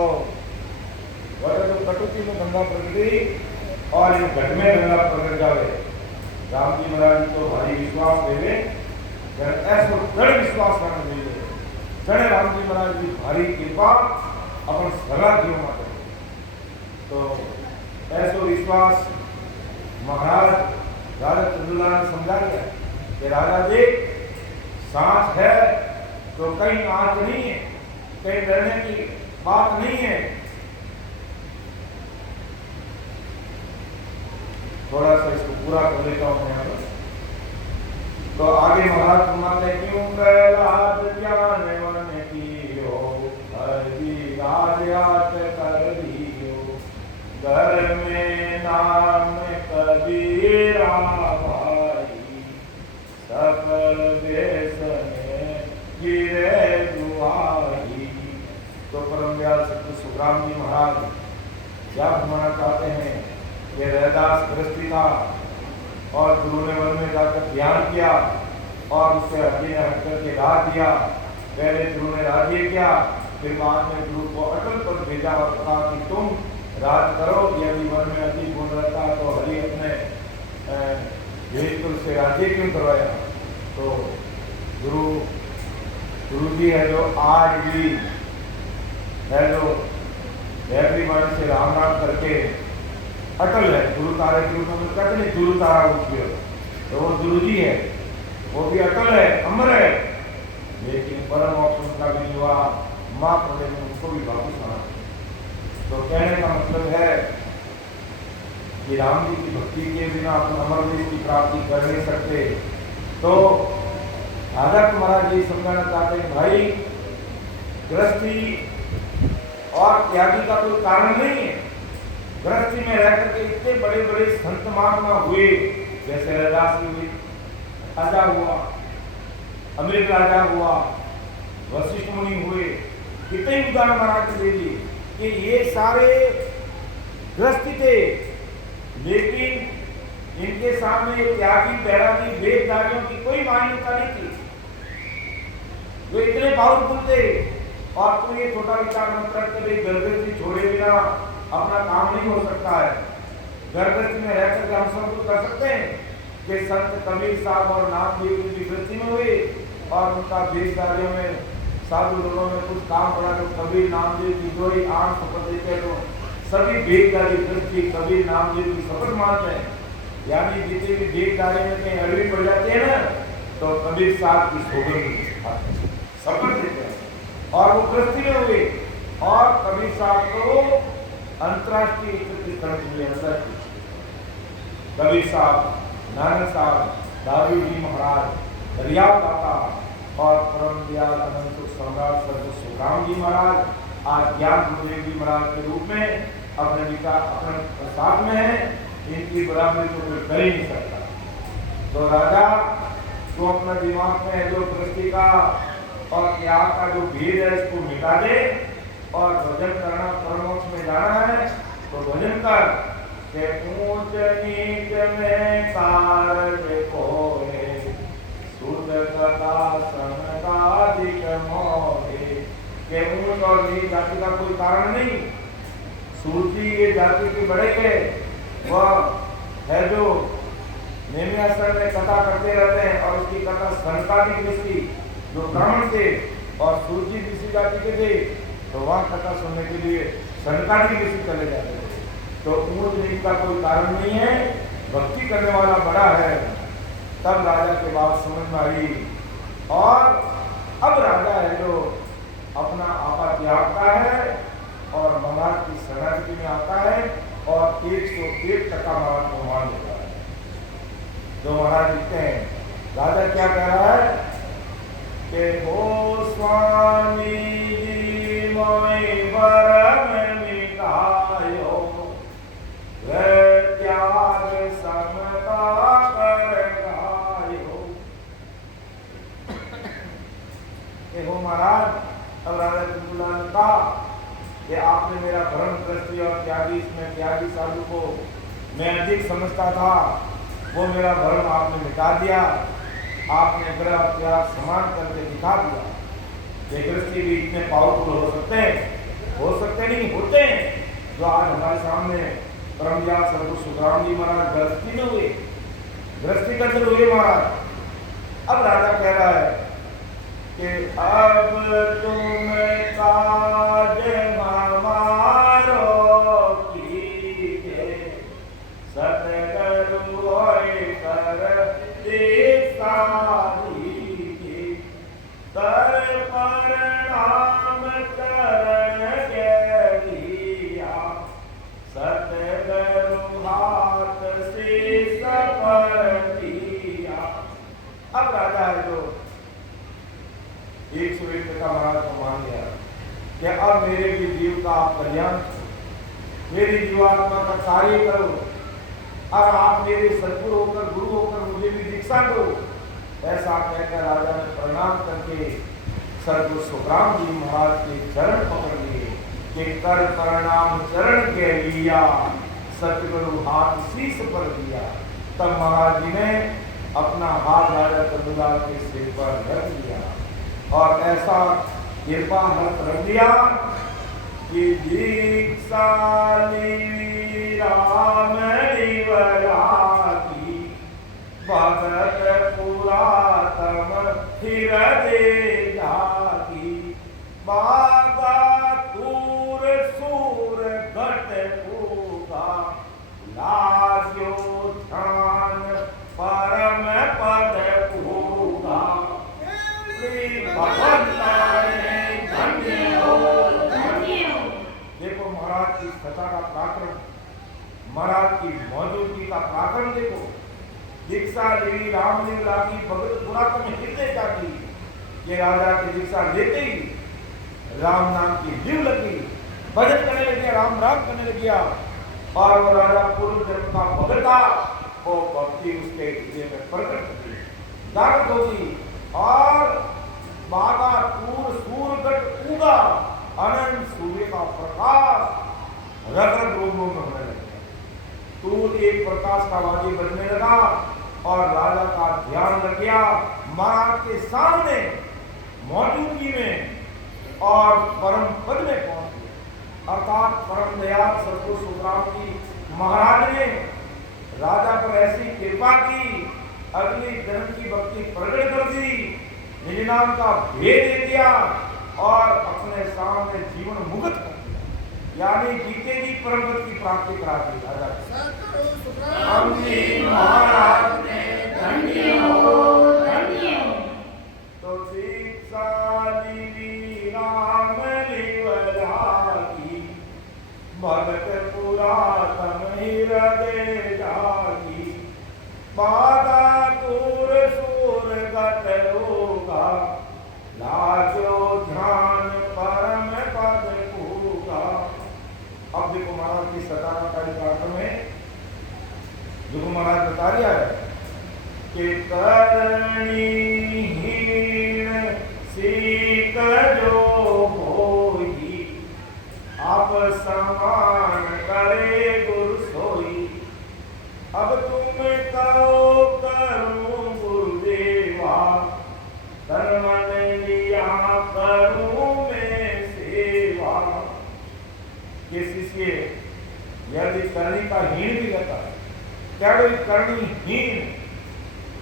वह तो कटुति में गंगा प्रगति और इन घट में गंगा प्रगट जावे। राम जी महाराज तो भारी विश्वास देवे, ऐसा दृढ़ विश्वास करना चाहिए। जड़े राम जी महाराज की भारी कृपा अपन सदा जीव माते। तो ऐसा विश्वास महाराज राजा चंद्रलाल ने समझा दिया कि राजा देख, सांस है तो कहीं आंच नहीं है, कहीं डरने की बात नहीं है। थोड़ा सा इसको पूरा कर लेता हूं यहाँ पर। तो आगे महाराज फरमाते, क्यों प्रहलाद ज्ञान मन कियो, हरि राजयात कर दियो। घर में नाम कबीरा भाई, सकल देश में गिरे दुआई। तो परम दयाल सत्य सुखराम जी महाराज क्या फरमाना चाहते हैं कि रैदास गृहस्थी था और गुरु ने वन में जाकर ध्यान किया और उससे हड्डी ने हट करके राज दिया। पहले गुरु ने राज्य किया, फिर बाद में गुरु को अटल पर भेजा और कहा कि तुम राज करो। यदि वन में अति गुण रहता तो हरि अपने भेजपुर से राज्य क्यों करवाया। तो गुरु जी है जो आज भी है, जो एवरीवन से राम राम करके अटल है। गुरु तारे की कहते नहीं, गुरु तारा उठियो, तो वो गुरु जी है, वो भी अटल है, अमर है। लेकिन परम ऑप्शन का भी युवा माँ पड़े में उनको भी वापस आना। तो कहने का मतलब है कि राम जी की भक्ति के बिना अपन अमर देश की प्राप्ति कर नहीं सकते। तो राजा महाराज जी समझाना चाहते हैं, भाई गृहस्थी और त्यागी का कोई कारण नहीं है। गृहस्थी में रहकर के इतने बड़े बड़े संत महात्मा हुए, जैसे रैदास राजा हुआ, अमृत राजा हुआ, वशिष्ठ मुनि हुए। कितने उदाहरण महाराज दे दिए कि ये सारे गृहस्थी थे, लेकिन इनके सामने त्यागी बैरागी वेदधारियों की कोई मान्यता नहीं थी। वे इतने पावरफुल थे। और तो ये छोटा विचार मत रखते, गर्भवती छोड़े बिना अपना काम नहीं हो सकता है। गर्भवती में रह करके हम सब कुछ कर सकते हैं, कि संत कबीर साहब और नामदेव जी की वृत्ति में हुए और उनका भेषधारियों में साधु लोगों में कुछ काम पड़ा तो कबीर नामदेव की दो ही आम शपथ देते तो सभी भेषधारी वृत्ति कबीर नामदेव की शपथ मानते हैं। यानी जितने भी भेषधारी में कहीं अड़वी पड़ जाती है ना तो कबीर साहब की शपथ देते हैं और वो गृहस्थी में हुए और कबीर साहब को अंतर्राष्ट्रीय कबीर साहब, नानक साहब, दादू जी महाराज, रियाव दाता और परम दयाल अनंत सुख सम्राट सर्व सुखराम जी महाराज आज ज्ञान गुरुदेव जी महाराज के रूप में अपने प्रसाद में है। इनकी बराबरी तो कोई कर ही नहीं सकता। तो राजा तो अपना दिमाग में जो गृहस्थी का और त्याग का जो भेद है इसको मिटा दे और भजन करना परमोक्ष में जाना है तो भजन कर के ऊंच नीच में कारज कोहे सुध कथा समदाधिक मोहे। के ऊंच और नीच जाति का कोई कारण नहीं। सूची ये जाति की बड़े के वह है जो नेमियासन में कथा करते रहते हैं और उसकी कथा संताधिक ऋषि जो ब्राह्मण थे और सूर्य ऋषि जाति के थे तो वहाँ कथा सुनने के लिए संताधिक ऋषि चले जाते थे। तो ऊंच नीच का कोई कारण नहीं है। भक्ति करने वाला बड़ा है। तब राजा के बात समझ में आई और अब राजा है जो अपना आपा त्यागता है और महाराज की शरणागति में आता है और 101% महाराज को मान लेता है। जो महाराज लिखते हैं राजा क्या कह रहा है कि हो स्वामी जी मोई बरम मिटायो त्याग समता कर गायो। हो महाराज अब राजा चंदुलाल ने कहा कि आपने मेरा भ्रम दृष्टि और त्यागी इसमें त्यागी साधु को मैं अधिक समझता था वो मेरा भ्रम आपने मिटा दिया। आपने ग्रह त्याग समान करके दिखा दिया। ये गृहस्थी भी इतने पावरफुल हो सकते नहीं होते हैं जो आज हमारे सामने परम दयाल सर्व सुखराम जी महाराज गृहस्थी में हुए गृहस्थी के अंदर हुए महाराज। अब राजा कह रहा है कि अब तुम काज हमारो कीजिए सतगुरु होय कर दीक्षा दीजिए कर प्रणाम चरण के लिया सतगुरु हाथ शीश पर दिया। अब राजा है जो 101 का महाराज को मान गया कि अब मेरे भी जीव का आप कल्याण मेरी जीवात्मा का कार्य करो और आप मेरे सदगुरु होकर गुरु होकर मुझे भी दीक्षा दो। ऐसा कहकर राजा ने प्रणाम करके सदगुरु सुखराम जी महाराज के चरण पकड़ लिए कि कर प्रणाम चरण के लिया सतगुरु हाथ शीश पर दिया। तब महाराज जी ने अपना हाथ राजा चंदुलाल के सिर पर रख दिया और ऐसा कृपा हाथ रख दिया कि दीक्षा ली राम की भगत पुरातम हृदय जागी बाबा दूर सूर घट पूगा लाग्यो ध्यान परम पद पूगा। देखो महाराज की कथा का पराक्रम महाराज की मौजूदगी का पराक्रम देखो। दीक्षा लेवी रामदेव लागी भगत पुरातन हृदय जागी। ये राजा की दीक्षा लेते ही राम नाम की जीव लगी भजन करने लगे राम राम करने लग गया और वो राजा पूर्व जन्म का भगत था वो भक्ति उसके हृदय में प्रकट होगी जागृत होगी और बागा पूर सूरगढ़ उगा अनंत सूर्य का प्रकाश रग रग रोगों में होने लगा। तू एक प्रकाश का वादी बनने लगा और राजा का ध्यान लग गया महाराज के सामने मौजूदगी में और परम पद में पहुंच गया। अर्थात परम दयाल सतगुरु सुखराम जी महाराज ने राजा पर ऐसी कृपा की अगली जन्म की भक्ति प्रकट कर दी, निज नाम का भेद दे दिया और अपने सामने जीवन मुक्त कर दिया, यानी जीते जी परम पद की प्राप्ति करा दी। हम जी महाराज ने धन्य हो, धन्य हो। तो दीक्षा लीली राम लीवला की, भगत पुरातन हृदय जागी, बाधा दूर सूर गत होगा, लाजो ध्यान परम पद होगा। अब देखो महाराज की सतानाकारी पाठ में जो महाराज बता रहा है कि करणीहीन सीक जो होई, अब समान करे गुरु सोई। अब तुम कहो करूं गुरुदेवा, तन मन लिया करूं मैं सेवा। ये शिष्य यदि करनी का हीन भी रहता है, क्या करनी हीन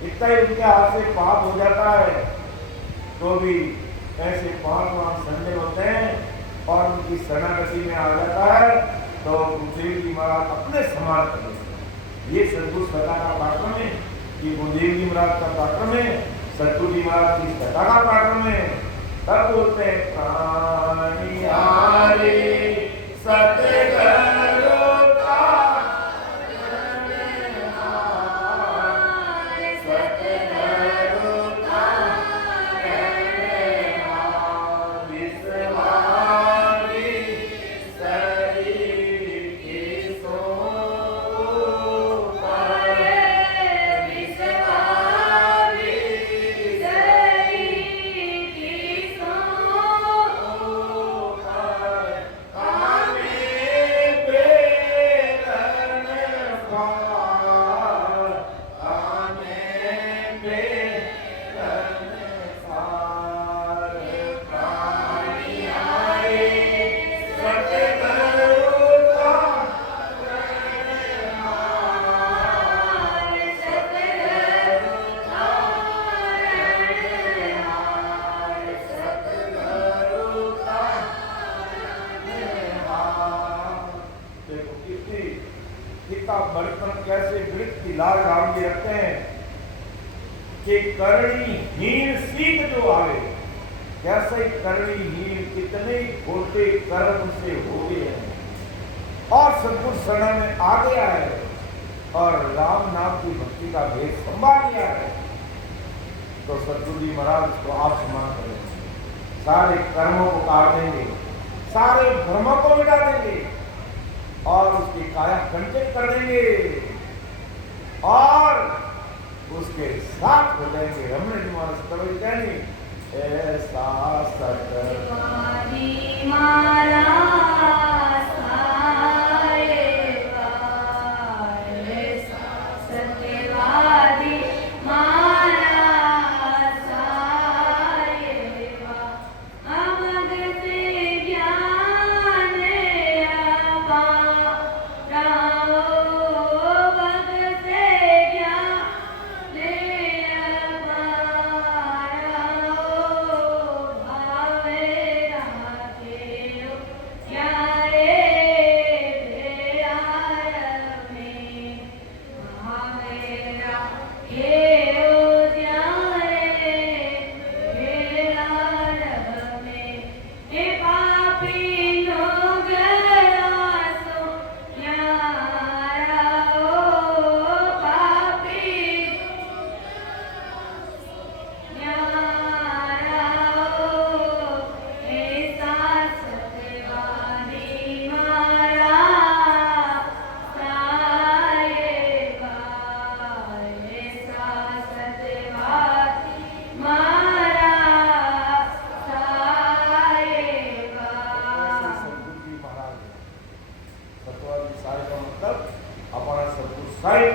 इतना ही उनके हाथ से पाप हो जाता है, तो भी ऐसे पाप वहां संडे होते हैं और उनकी शरणागति में आ जाता है, तो गुरुदेव जी महाराज अपने समान कर देते हैं। ये सदगुरु सदा का पाठ्यक्रम है, कि गुरुदेव जी महाराज का पाठ्यक्रम है, सदगुरु जी महाराज की सदा का पाठ्यक्रम है। तब बोलते हैं प्राणियारे सतगुरु लाल राम जी रखते हैं कि करणीहीन सीख जो आवे, कैसे ही करणीहीन कितने छोटे कर्म से हो गए हैं और सदगुरु शरण में आ गया है और राम नाम की भक्ति का भेद संभाल लिया है, तो सदगुरु जी महाराज को आप सम्मान करेंगे, सारे कर्मों को काट देंगे, सारे भ्रमों को मिटा देंगे और उसकी काया कंचन कर देंगे और उसके साथ हो जाएंगे। हमने तुम्हारा कहनी ऐसा सतवादी मारा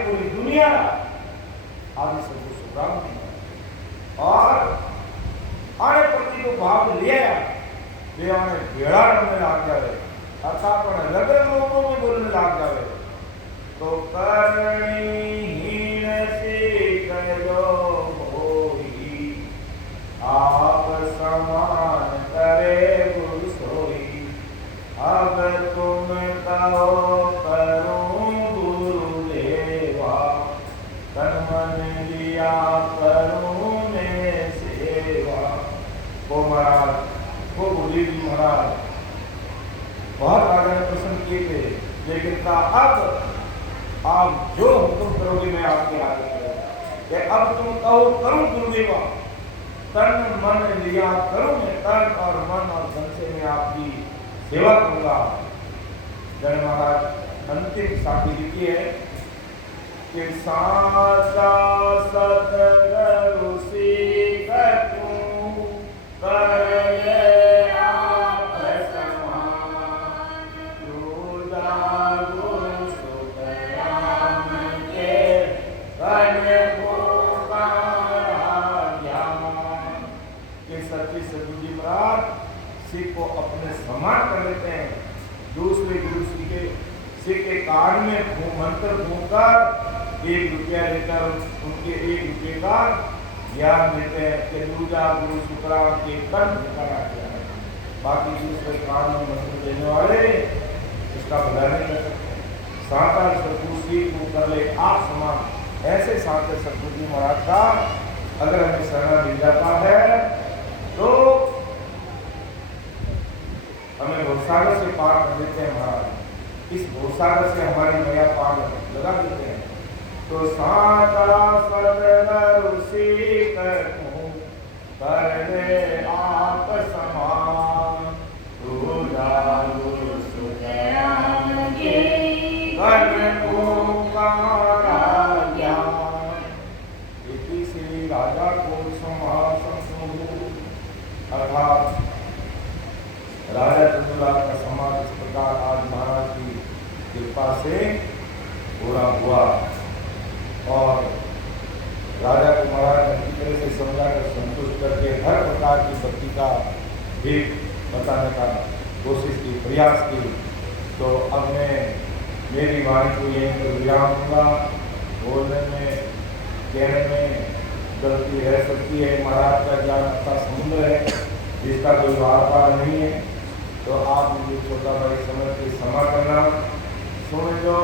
पूरी दुनिया आदि सदगुरु सुब्राह्मण और आने प्रति को भाव लिया वे आने भेड़ा रंग लाग जावे अर्थात रगर लोगों में बोलने लाग जावे तो करणीहीन से लिया करूं मैं सेवा। वो महाराज, वो बुढ़ी जी महाराज बहुत राजा ने पसंद किए थे, लेकिन कहा अब आप जो हुक्म करोगे मैं आपके आगे करूंगा। अब तुम कहो करूं गुरुदेवा, तन मन लिया करूं मैं, तन और मन और धन से मैं आपकी सेवा करूंगा। जय महाराज अंतिम साथी लिखी है कि साचा सतगुरु सीख तू कर आप समान, दूजा गुरु सुख राम के कन पुकारा ज्ञान। कि सच्ची सदगुरु जी महाराज सिख को अपने समान कर लेते हैं। दूसरे गुरु सिख के कान में मंत्र घूमकर 1 रुपया लेकर उनके 1 रुपये का ज्ञान देते हैं कि दूजा गुरु शुक्राम के कन करा गया है। बाकी दूसरे कान में मंत्र देने वाले इसका भला नहीं कर सकते। साता सदगुरु सिख को कर ले आप समान। ऐसे साते सदगुरु जी महाराज का अगर हमें शरण मिल जाता है तो हमें भवसागर से पार कर देते हैं महाराज। इस भवसागर से हमारी मैया पार लगा देते हैं। तो साता सतगुरु सीख तू कर आप समान, दूजा गुरु सुख राम के कन पुकारा ज्ञान। इति श्री राजा को समासम अर्थात राजा चंद्रलाल का समाज इस प्रकार आज महाराज की कृपा से पूरा हुआ। और राजा को महाराज ने अच्छी तरह से समझाकर संतुष्ट करके हर प्रकार की भक्ति का भेद बताने का कोशिश की, प्रयास की। तो अब मैं मेरी वाणी को यहीं पर विराम दूंगा। बोलने में कहने में गलती रह सकती है। महाराज का ज्ञान का समुद्र है जिसका कोई वार पार नहीं है। तो आप मुझे छोटा भाई समझ के क्षमा करना। सुन जो